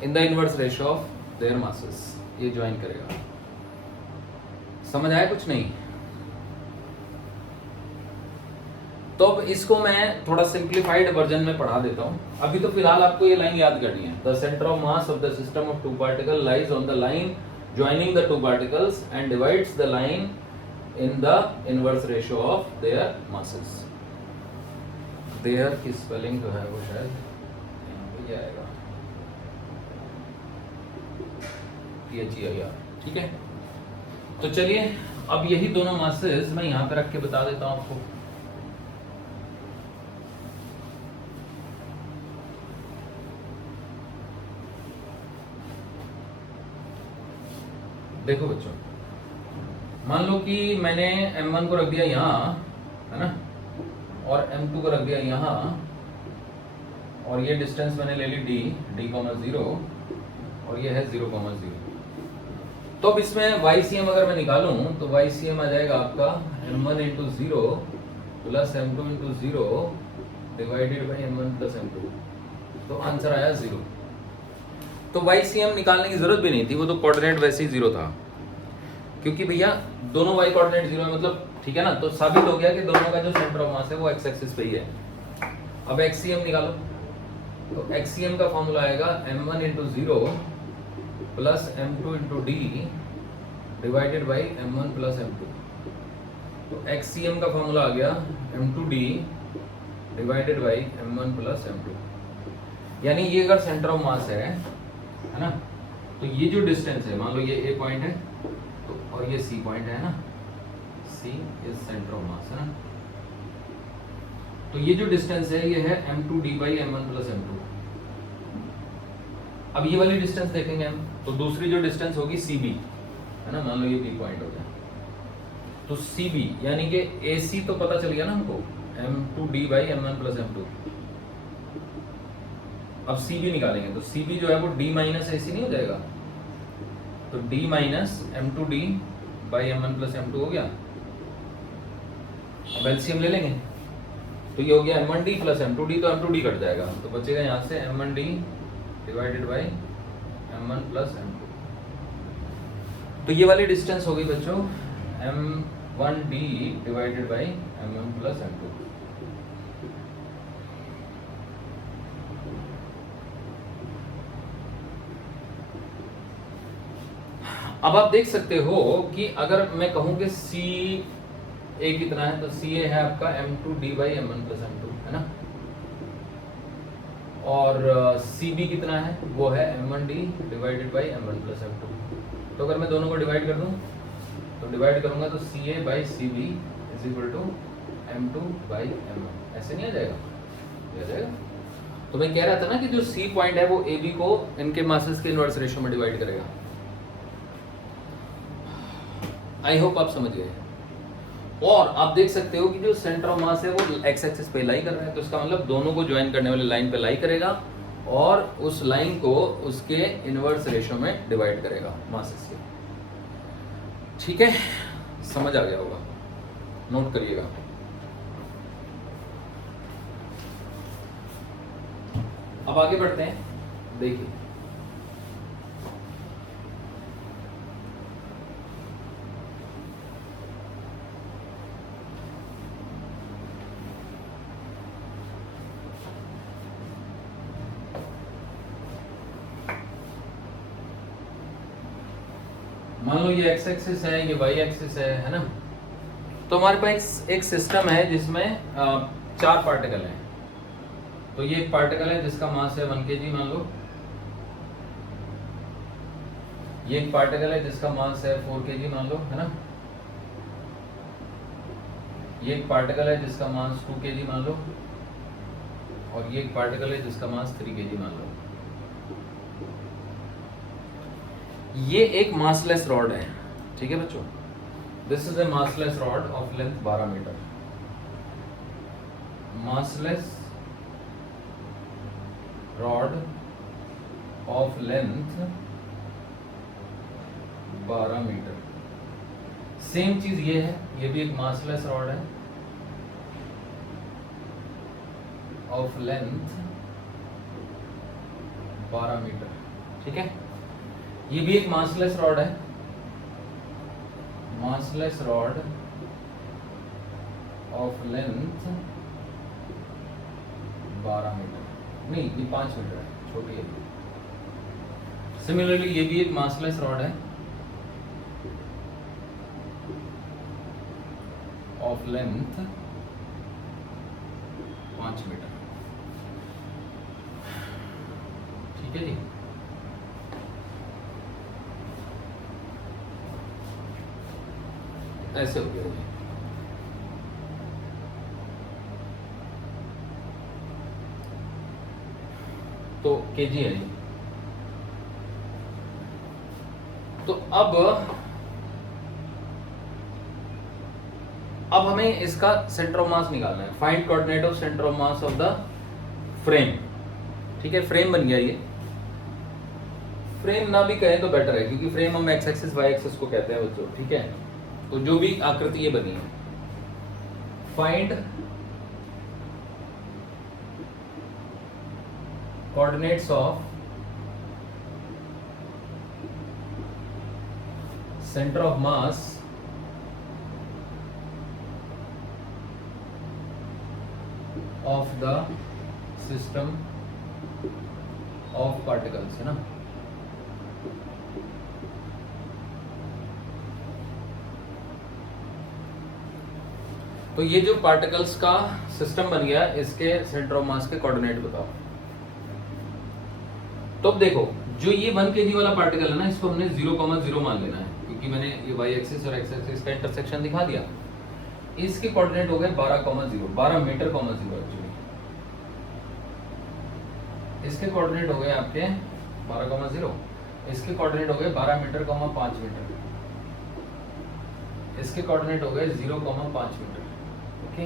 In the inverse ratio of their masses, ये ज्वाइन करेगा। समझ आया कुछ नहीं? तो अब इसको मैं थोड़ा सिंप्लीफाइड वर्जन में पढ़ा देता हूं। अभी तो फिलहाल आपको ये लाइन याद करनी है। The centre of mass of the system of two particle lies on the line joining the two particles and divides the line in the inverse ratio of their masses. Their की स्पेलिंग जो है वो शायद ये आएगा THEIR, ठीक है। तो चलिए अब यही दोनों मासेस मैं यहां पे रख के बता देता हूं आपको। देखो बच्चों, मान लो कि मैंने M1 को रख दिया यहाँ, है ना, और M2 को रख दिया यहाँ, और ये डिस्टेंस मैंने ले ली d, d,0 और ये है 0,0। तो अब इसमें YCM अगर मैं निकालूं तो YCM आ जाएगा आपका M1 into 0 plus M2 into 0 divided by M1 plus M2। तो आंसर आया 0। तो YCM निकालने की जरूरत भी नहीं थी, वो तो कोऑर्डिनेट वैसे ही 0 था, क्योंकि भैया दोनों y कोऑर्डिनेट 0 है, मतलब ठीक है ना। तो साबित हो गया कि दोनों का जो सेंटर ऑफ मास है वो x एक्सिस पे ही है। अब XCM निकालो, तो XCM का फॉर्मूला आएगा M1 into 0 plus M2 into D divided by M1 plus M2। तो XCM का फॉर्मूला आ गया M2D divided by M1 plus M2। यानी ये अगर सेंटर ऑफ मास है ना, तो ये जो डिस्टेंस है, मान लो ये A पॉइंट है तो, और ये C पॉइंट है ना, C इज सेंटर ऑफ मास, है ना। तो ये जो डिस्टेंस है ये है M2D by M1 plus M2। अब ये वाली डिस्टेंस देखेंगे हम, तो दूसरी जो डिस्टेंस होगी CB, है ना, मान लो ये B पॉइंट हो गया, तो CB यानी कि AC तो पता चल गया ना हमको, M2D by M1 plus M2। अब CB निकालेंगे तो CB जो है वो D माइनस AC नहीं हो जाएगा, तो D minus M2D by M1 plus M2 हो गया। अब LCM ले लेंगे तो ये हो गया M1D प्लस M2D, तो M2D कट जाएगा, तो बचेगा यहाँ से M1D divided by M1 plus M2। तो ये वाली डिस्टेंस हो गई बच्चों M1D divided by M1 plus M2। अब आप देख सकते हो कि अगर मैं कहूं कि CA कितना है, तो CA है आपका M2D by M1 plus M2, है ना, और CB कितना है, वो है M1D divided by M1 plus M2। तो अगर मैं दोनों को डिवाइड कर दूं, तो डिवाइड करूंगा तो CA by CB is equal to M2 by M1। ऐसे नहीं आ जाएगा? आ जाएगा। तो मैं कह रहा था ना कि जो C पॉइंट है वो AB को इनके मासेस के इनवर्स रेशियो में डिवाइड करेगा। आई होप आप समझ गए। और आप देख सकते हो कि जो सेंटर ऑफ मास है वो x एक्सिस पे लाई कर रहा है, तो इसका मतलब दोनों को ज्वाइन करने वाली लाइन पे लाई करेगा और उस लाइन को उसके इनवर्स रेशियो में डिवाइड करेगा मासेस से। ठीक है, समझ आ गया होगा, नोट करिएगा। अब आगे बढ़ते हैं, देखिए मान लो ये x एक्सिस है, ये y एक्सिस है ना। तो हमारे पास एक सिस्टम है जिसमें 4 पार्टिकल हैं, तो ये एक पार्टिकल है जिसका मास है 1 kg मान लो, ये एक पार्टिकल है जिसका मास है 4 kg मान लो, है ना, ये एक पार्टिकल है जिसका मास 2 kg मान लो, और ये एक पार्टिकल है जिसका मास 3 kg मान लो। ये एक मासलेस रॉड है, ठीक है बच्चों, this is a massless rod of length 12 metre, massless rod of length 12 metre. Same चीज ये है, ये भी एक मासलेस रॉड है ऑफ लेंथ 12 मीटर, ठीक है। ये भी एक मासलेस रॉड है, massless rod of length 12 metre, नहीं ये 5 मीटर है, छोटी है। सिमिलरली ये भी एक मासलेस रॉड है ऑफ लेंथ 5 मीटर, ठीक है जी। ऐसे हो गया जी। तो केजी है जी। तो अब हमें इसका सेंटर ऑफ मास निकालना है, find coordinate of centre of mass of the frame, ठीक है। फ्रेम बन गया ये, फ्रेम ना भी कहें तो बेटर है, क्योंकि फ्रेम हम एक्स एक्सिस वाई एक्सिस को कहते हैं बच्चों, ठीक है। तो जो भी आकृति ये बनी है, find coordinates of centre of mass of the system of particles, है ना। तो ये जो पार्टिकल्स का सिस्टम बन गया, इसके सेंटर ऑफ मास के कोऑर्डिनेट बताओ। तो अब देखो, जो ये 1 kg वाला पार्टिकल है ना, इसको हमने 0,0 मान लेना है, क्योंकि मैंने ये y एक्सिस और x एक्सिस का इंटरसेक्शन दिखा दिया। इसके कोऑर्डिनेट हो गए 12,0, 12 मीटर, 0 एक्चुअली। इसके कोऑर्डिनेट हो गए आपके 12,0, इसके कोऑर्डिनेट हो गए 12 मीटर, 5 मीटर, इसके कोऑर्डिनेट हो गए 0,5 मीटर, ओके।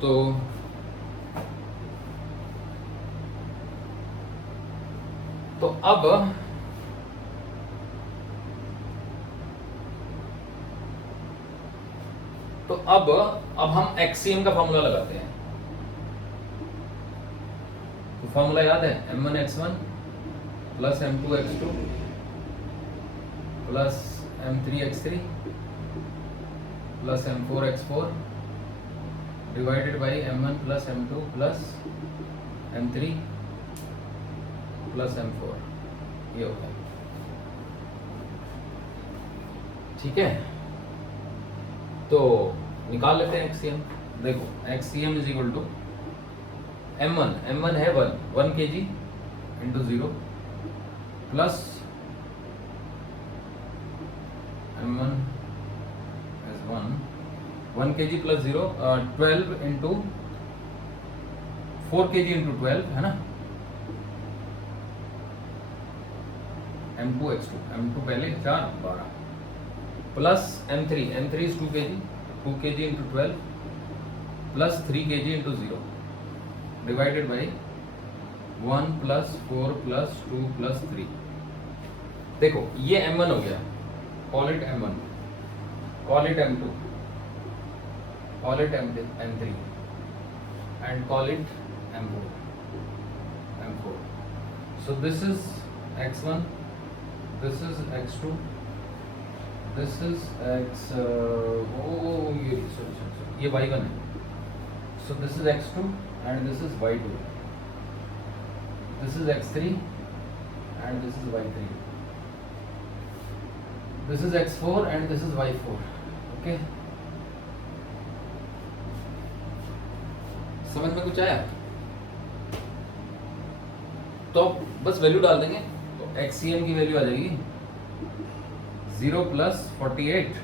तो अब हम एक्सीएम का फॉर्मूला लगाते हैं। तो फॉर्मूला याद है, m1x1 plus m2x2 plus m3x3 plus m4x4 divided by m1 plus m2 plus m3 plus m4, ये होता है, ठीक है। तो निकाल लेते हैं एक्सीएम। देखो एक्सीएम इज इक्वल टू m1 है 1 kg into 0 plus m1 is 1 kg plus 0 12 into 4 kg into 12, है ना, m2x2, m2 पहले 4 12 plus m3 is 2 kg into 12 plus 3 kg into 0 divided by 1 plus 4 plus 2 plus 3। देखो ये m1 हो गया, call it m1, call it m2, call it m3 and call it m4। So this is x1, this is x2, this is x ये y1 है, so this is x2 and this is y2, this is x3 and this is y3, this is x4 and this is y4, okay। समझ में कुछ आया? तो बस वैल्यू डाल देंगे, तो एक्सीएम की वैल्यू आ जाएगी 0 + 48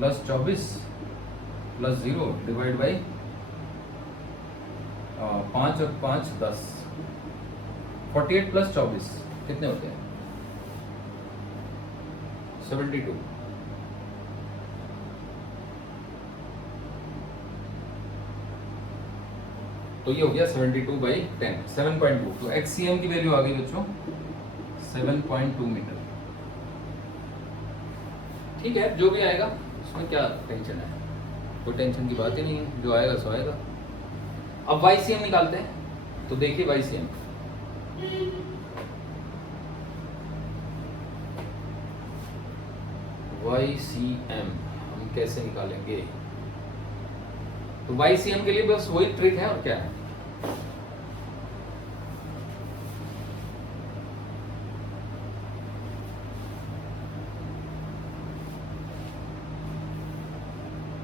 + 24 + 0 डिवाइड बाई 5 और 5 10। 48 + 24 कितने होते हैं? 72। तो ये हो गया 72/10, 7.2। तो एक्सीएम की वैल्यू आ गई बच्चों 7.2 मीटर। ठीक है, जो भी आएगा उसमें क्या टेंशन है, कोई टेंशन की बात ही नहीं है, जो आएगा सो आएगा। अब वाईसीएम निकालते हैं, तो देखिए वाईसीएम हम कैसे निकालेंगे? तो वाईसीएम के लिए बस वही ट्रिक है, और क्या है?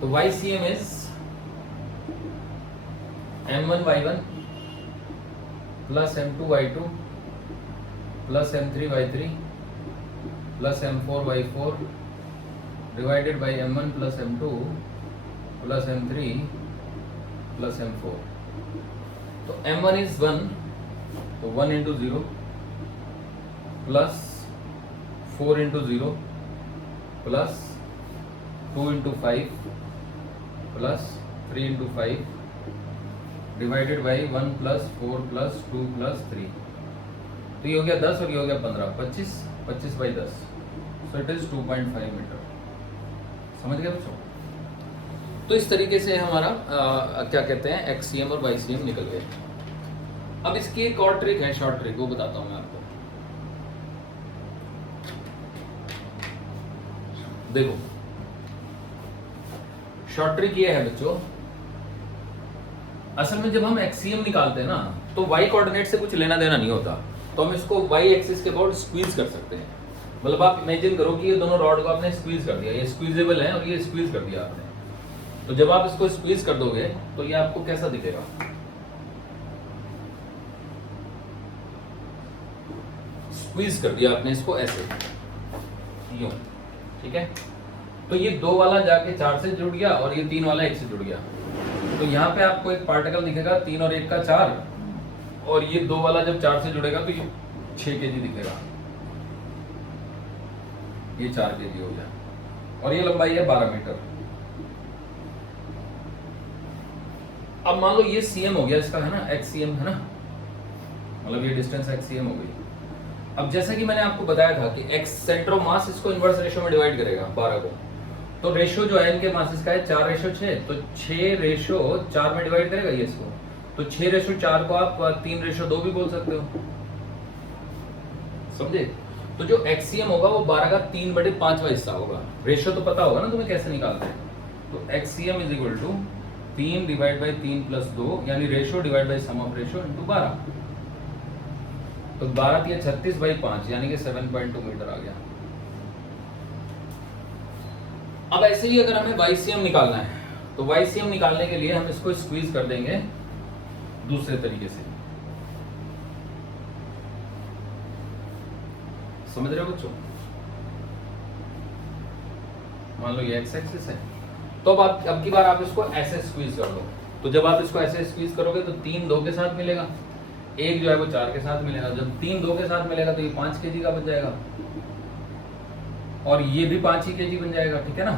तो YCM is M1Y1 plus M2Y2 plus M3Y3 plus M4Y4 divided by M1 plus M2 plus M3 plus M4। तो M1 is 1, तो 1 into 0 plus 4 into 0 plus 2 into 5 plus 3 into 5 divided by 1 plus 4 plus 2 plus 3। तो ये हो गया 10 और ये हो गया 15, 25, 25/10। So it is 2.5 metre. समझ गए बच्चों? तो इस तरीके से हमारा क्या कहते हैं, एक्सीएम और वाईसीएम निकल गए। अब इसकी एक और ट्रिक है, शॉर्ट ट्रिक, वो बताता हूं मैं आपको। देखो, शॉर्ट ट्रिक ये है बच्चों, असल में जब हम एक्सीएम निकालते हैं ना, तो वाई कोऑर्डिनेट से कुछ लेना देना नहीं होता, तो हम इसको वाई एक्सिस के अबाउट स्क्वीज कर सकते हैं। मतलब आप इमेजिन करो कि ये दोनों रॉड को आपने स्क्वीज कर दिया, ये स्क्वीजेबल है और ये स्क्वीज कर दिया आपने। तो जब आप इसको स्क्वीज कर दोगे तो ये आपको कैसा दिखेगा? स्क्वीज कर दिया आपने इसको ऐसे, यूं, ठीक है। तो ये 2 वाला जाके 4 से जुड़ गया और ये 3 वाला 1 से जुड़ गया। तो यहाँ पे आपको एक पार्टिकल दिखेगा 3 और 1 का 4, और ये 2 वाला जब 4 से जुड़ेगा तो ये 6 kg दिखेगा, ये 4 kg हो गया, और ये लंबाई है 12 मीटर। अब मान लो ये सीएम हो गया इसका, है ना, एक्सीएम है ना, मतलब ये डिस्टेंस एक्सीएम हो गई। अब जैसे कि मैंने आपको बताया था कि एक्स सेंटर ऑफ मास इसको इनवर्स रेशियो में डिवाइड करेगा 12 को, तो रेशियो जो है इनके मासेस का है 4:6, तो 6:4 में डिवाइड करेगा ये इसको, तो 6:4 को आप 3:2 भी बोल सकते हो, समझे? तो जो एक्सीएम होगा वो 12 का 3/5वां हिस्सा होगा। रेशियो तो पता होगा ना तुम्हें कैसे निकालते हैं। तो XCM is equal to 3 divide by 3 plus 2, यानी ratio divide by sum of ratio into 12। तो 12 या 36/5 यानी कि 7.2 मीटर आ गया। अब ऐसे ही अगर हमें वाईसीएम निकालना है, तो वाईसीएम निकालने के लिए हम इसको स्क्वीज कर देंगे दूसरे तरीके से। समझ रहे हो बच्चों? मान लो ये एक्स एक्सिस है, तो अब की बार आप इसको ऐसे स्क्वीज कर लो। तो जब आप इसको ऐसे स्क्वीज करोगे तो 3 2 के साथ मिलेगा, एक जो है वो 4 के साथ मिलेगा। जब 3 2 के साथ मिलेगा तो ये 5 kg का बन जाएगा, और ये भी 5 ही kg बन जाएगा, ठीक है ना।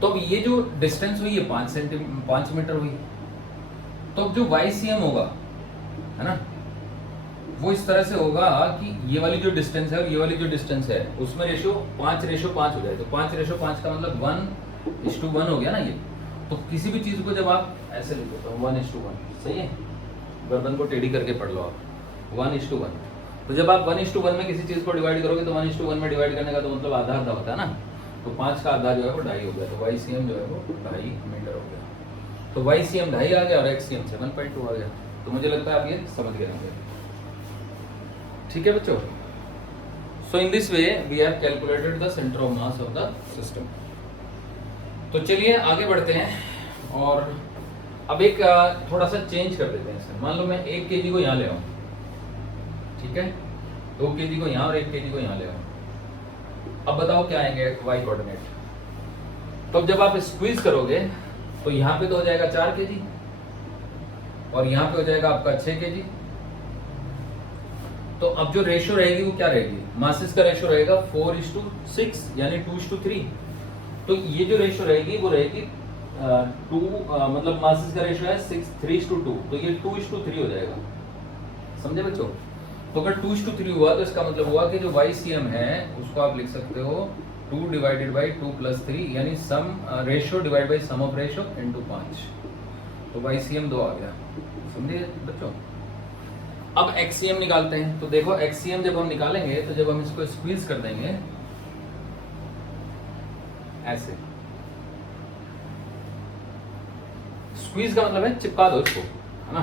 तो अब ये जो डिस्टेंस हुई है 5 मीटर हुई, तो अब जो वाईसीएम होगा, है ना, वो इस तरह से होगा कि ये वाली जो डिस्टेंस है और ये वाली जो डिस्टेंस है उसमें रेशियो 5:5 हो जाए। तो 5:5 का मतलब 1:1 हो गया ना ये। तो किसी भी चीज को जब आप ऐसे लिखो तो 1:1, सही है, गर्दन को टेढ़ी करके पढ़ लो आप, 1:1। तो जब आप 1:1 में किसी चीज को डिवाइड करोगे तो 1:1 में डिवाइड करने का तो मतलब आधा आधा होता है ना। तो 5 का आधा जो है वो 2.5 हो गया, तो वाईसीएम जो है वो 2.5 मीटर हो गया। तो वाईसीएम 2.5 आ गया और एक्सीएम 7.2 आ गया। तो मुझे लगता है आप ये समझ गए होंगे, ठीक है बच्चों। So in this way we have calculated the centre of mass of the system. तो चलिए आगे बढ़ते हैं। और अब एक थोड़ा सा चेंज कर देते हैं इसमें। मान लो मैं 1 kg को यहाँ ले आऊँ, ठीक है, 2 kg को यहाँ और 1 kg को यहाँ ले आऊँ। अब बताओ क्या आएंगे y कोऑर्डिनेट। तो अब जब आप स्क्वीज करोगे तो यहाँ पे तो हो जाएगा 4 kg और यहाँ पे हो जाएगा आपका 6 kg। तो अब जो रेशियो रहेगी वो क्या रहेगी, मासेस का रेशियो रहेगा 4:6 यानी 2:3। तो ये जो रेशियो रहेगी वो रहेगी 2 मतलब मासेस का रेशियो है 3:2, तो ये 2:3 हो जाएगा। समझे बच्चों? तो अगर 2:3 हुआ तो इसका मतलब हुआ कि जो YCM है उसको आप लिख सकते हो 2 डिवाइडेड बाई 2 + 3 यानी sum ratio divide by sum of ratio into 5। तो YCM 2 आ गया। समझे बच्चों? अब XCM निकालते हैं। तो देखो XCM जब हम निकालेंगे तो जब हम इसको स्क्वीज कर देंगे ऐसे, स्क्वीज का मतलब है चिपका दो इसको, है ना।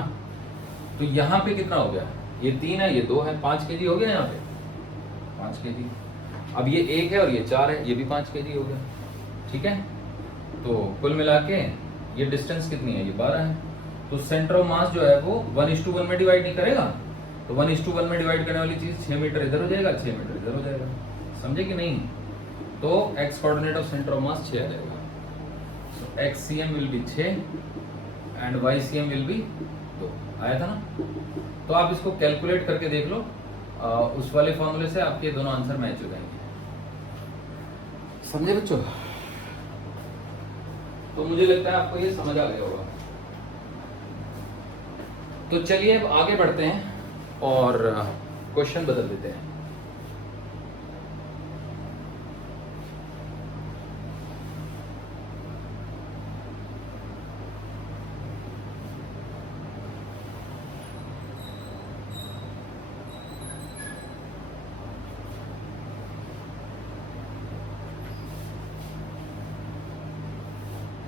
तो यहाँ पे कितना हो गया, ये 3 है, ये 2 है, 5 kg हो गया यहाँ पे, 5 kg। अब ये 1 है और ये 4 है, ये भी 5 kg हो गया, ठीक है। तो कुल मिला के ये डिस्टेंस कितनी है, ये 12 है। तो सेंटर ऑफ मास जो है वो 1:1 में डिवाइड नहीं करेगा, तो 1:1 में डिवाइड करने वाली चीज 6 मीटर इधर हो जाएगा, 6 मीटर इधर हो जाएगा। समझे कि नहीं? तो x coordinate of centre of मास 6 आ जाएगा। सो XCM will be 6 and YCM will be 2। आया था ना? तो आप इसको कैलकुलेट करके देख लो, उस वाले फॉर्मूले से आपके दोनों आंसर मैच हो जाएंगे। समझे बच्चों? तो मुझे लगता है आपको ये समझ आ गया होगा। तो चलिए अब आगे बढ़ते हैं और क्वेश्चन बदल देते हैं।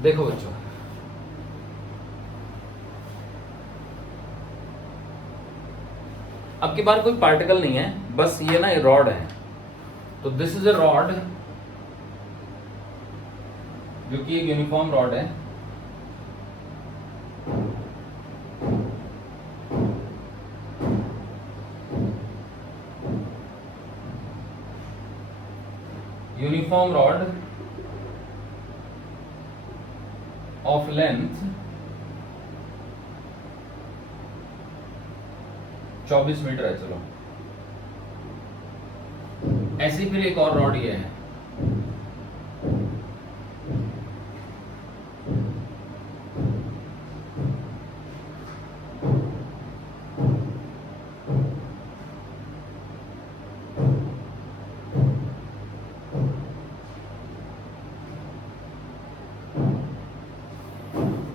देखो बच्चों, अब की बार कोई पार्टिकल नहीं है, बस ये ना रॉड है। तो दिस इज अ रॉड जो कि एक यूनिफॉर्म रॉड है। Uniform rod of length 24 metre है। चलो ऐसी फिर एक और रॉड ये है,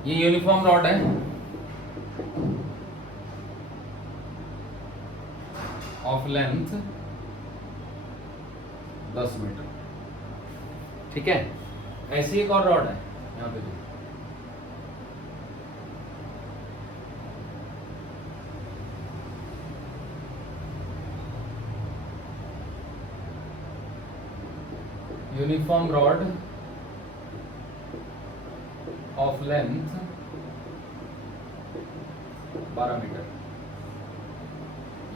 ये यूनिफॉर्म रॉड है ऑफ लेंथ 10 मीटर, ठीक है। ऐसी एक और रॉड है यहाँ पे, uniform rod of length 12 metre.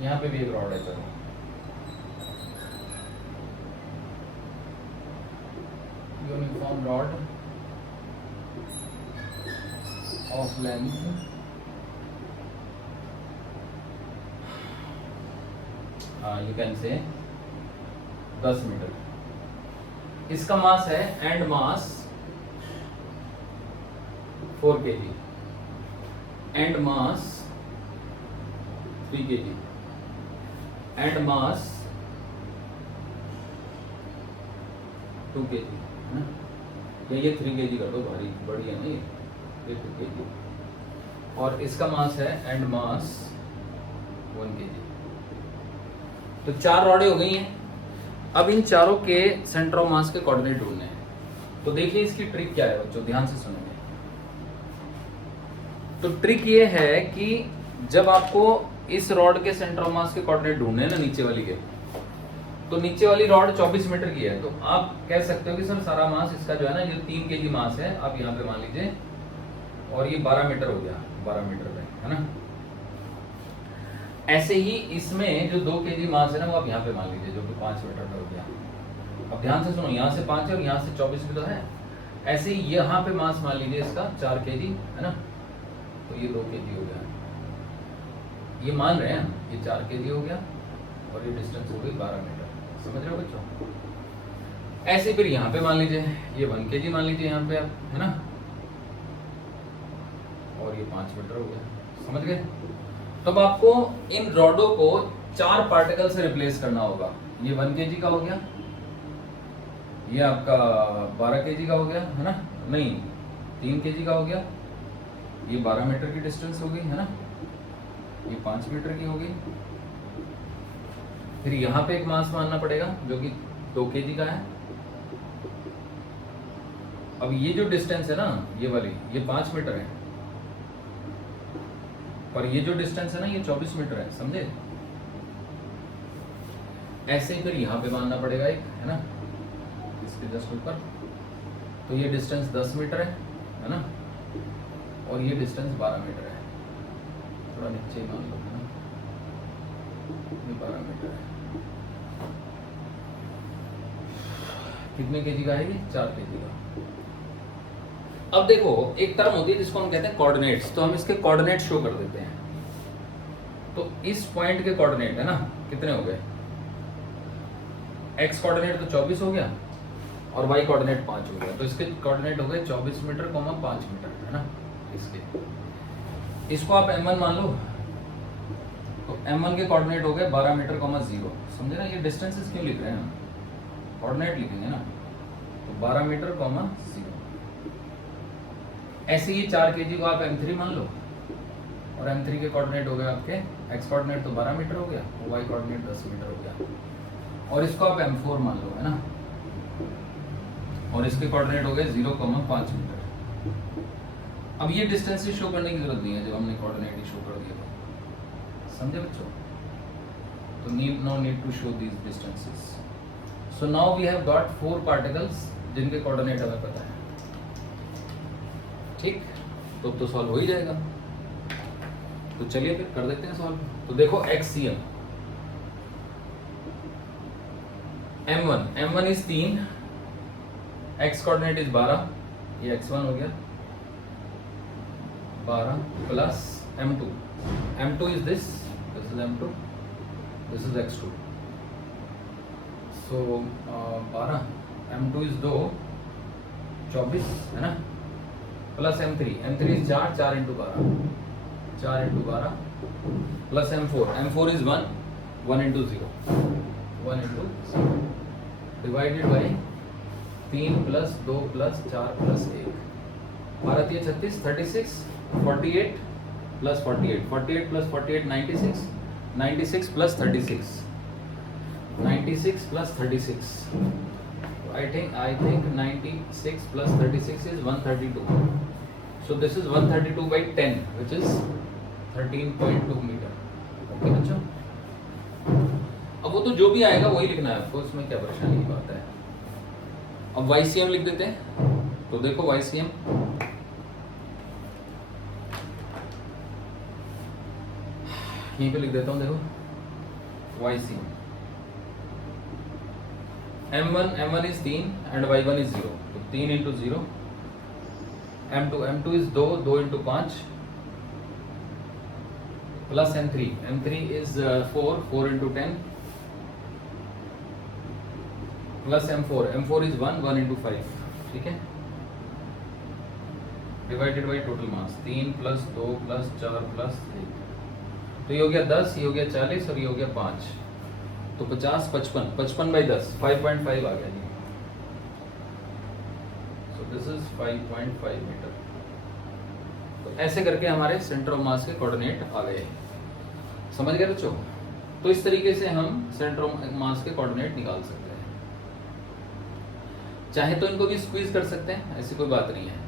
यहाँ पे भी एक रॉड है। चलो uniform rod of length you can say 10 metre. इसका मास है and mass 4 kg and mass 3 kg and mass 2 kg है ना। ये 3 kg कर दो, भारी बड़ी है ना ये 2 kg। और इसका मास है एंड मास 1 kg। तो 4 रॉडें हो गई हैं। अब इन चारों के सेंटर ऑफ मास के कोऑर्डिनेट ढूंढने हैं। तो देखिए इसकी ट्रिक क्या है बच्चों, ध्यान से सुनेंगे। तो ट्रिक ये है कि जब आपको इस रॉड के सेंटर ऑफ मास के कोऑर्डिनेट ढूंढने हैं ना, नीचे वाली के, तो नीचे वाली रॉड 24 मीटर की है। तो आप कह सकते हो कि सर सारा मास इसका जो है ना, ये 3 kg मास है। आप यहाँ पे मान लीजिए और ये 12 मीटर हो गया, 12 मीटर पे, है ना। ऐसे ही इसमें जो 2 kg मास है ना, वो आप यहाँ पे मान लीजिए, जो कि 5 मीटर का हो गया। अब ध्यान से सुनो, यहाँ से 5 है और यहाँ से 24 भी तो है। ऐसे ही यहाँ पे मास मान लीजिए इसका 4 kg, है ना, तो ये 2 kg हो गया। ये मान रहे हैं, ये 4 kg हो गया और ये डिस्टेंस हो गई 12 मीटर। समझ रहे हो बच्चों? ऐसे फिर यहाँ पे मान लीजिए, ये 1 kg मान लीजिए यहाँ पे आप, है ना, और ये 5 मीटर हो गया। समझ गए? तो अब आपको इन रॉडों को 4 पार्टिकल से रिप्लेस करना होगा। ये 1 kg का हो गया, ये आपका 12 kg का हो गया, है ना, नहीं 3 kg का हो गया, ये 12 मीटर की डिस्टेंस हो गई, है ना, ये 5 मीटर की हो गई। फिर यहाँ पे एक मास मानना पड़ेगा जो कि 2 kg का है। अब ये जो डिस्टेंस है ना, ये वाली, ये 5 मीटर है, और ये जो डिस्टेंस है ना, ये 24 मीटर है। समझे? ऐसे ही फिर यहाँ पे मानना पड़ेगा एक, है ना, इसके जस्ट ऊपर। तो ये डिस्टेंस 10 मीटर है ना, और ये डिस्टेंस 12 मीटर है। थोड़ा नीचे ही मान लो, है ना, ये 12 मीटर है। कितने केजी का है ये? 4 केजी का। अब देखो, एक टर्म होती है जिसको हम कहते हैं कोऑर्डिनेट्स, तो हम इसके कोऑर्डिनेट शो कर देते हैं। तो इस पॉइंट के कोऑर्डिनेट है ना, कितने हो गए? एक्स कोऑर्डिनेट तो 24 हो गया और वाई कोऑर्डिनेट 5 हो गया, तो इसके कोऑर्डिनेट हो गए 24 मीटर, 5 मीटर, है ना। इसको आप m1 मान लो, तो m1 के कोऑर्डिनेट हो गए 12 मीटर, 0। समझे ना? ये डिस्टेंसेस क्यों लिख रहे हैं हम? कोऑर्डिनेट लिखेंगे ना, तो 12 मीटर, 0। ऐसे ही 4 kg को आप m3 मान लो, और m3 के कोऑर्डिनेट हो गए आपके, x कोऑर्डिनेट तो 12 मीटर हो गया, और y कोऑर्डिनेट 10 मीटर हो गया, और इसको आप m4 मान लो, है ना, और इसके कोऑर्डिनेट हो गए 0,5 मीटर। अब ये डिस्टेंस शो करने की जरूरत नहीं है जब हमने कोऑर्डिनेट ही शो कर दिया तो। समझे बच्चों? तो no need to show these distances. So now we have got 4 particles जिनके कोऑर्डिनेट हमें पता है। ठीक, तो सॉल्व हो ही जाएगा। तो चलिए फिर कर देते हैं सॉल्व। तो देखो XCM, M1 is 3, x coordinate is 12, ये x1 हो गया 12 plus M2 is this is M2, this is x2। So 12, M2 is 2, 24, है ना, plus M3 is 4 into 12 plus M4 is 1 into 0, 1 into 0 divided by 3 plus 2 plus 4 plus 1, 12 3 36, 36 48 plus 48, 48 plus 48 96, 96 plus 36, 96 plus 36, I think 96 plus 36 is 132. So this is 132 by 10, which is 13.2 meter. Okay बच्चों? अब वो तो जो भी आएगा वही लिखना है आपको, इसमें क्या परेशानी की बात है। अब YCM लिख देते हैं। तो देखो YCM, यहीं पे लिख देता हूँ, देखो YCM M1 is 3 and Y1 is 0, तो 3 into 0, M2 is 2 into 5 plus M3 is 4 into 10 plus M4 is 1 into 5, ठीक है, divided by total mass 3 plus 2 plus 4 plus 1, तो ये हो गया 10, ये हो गया 40 और ये हो गया 5, तो 50 55 बाई 10 5.5 आ गया जी। So this is 5.5 metre. तो ऐसे करके हमारे सेंटर ऑफ मास के कोऑर्डिनेट आ गए। समझ गए बच्चों? तो इस तरीके से हम सेंटर ऑफ मास के कोऑर्डिनेट निकाल सकते हैं। चाहे तो इनको भी स्क्वीज कर सकते हैं, ऐसी कोई बात नहीं है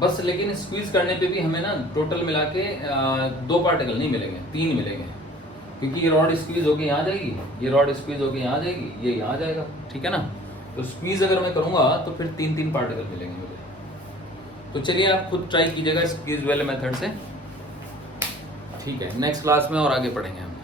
बस, लेकिन स्क्वीज करने पे भी हमें ना टोटल मिला के 2 पार्टिकल नहीं मिलेंगे, 3 मिलेंगे, क्योंकि ये रॉड स्क्वीज होके यहाँ आ जाएगी, ये रॉड स्क्वीज होके यहाँ आ जाएगी, ये यहाँ आ जाएगा, ठीक है ना। तो स्क्वीज अगर मैं करूँगा तो फिर 3 पार्टिकल मिलेंगे मुझे। तो चलिए आप खुद ट्राई कीजिएगा इस क्विज वाले मेथड से। ठीक है, नेक्स्ट क्लास में और आगे पढ़ेंगे हम।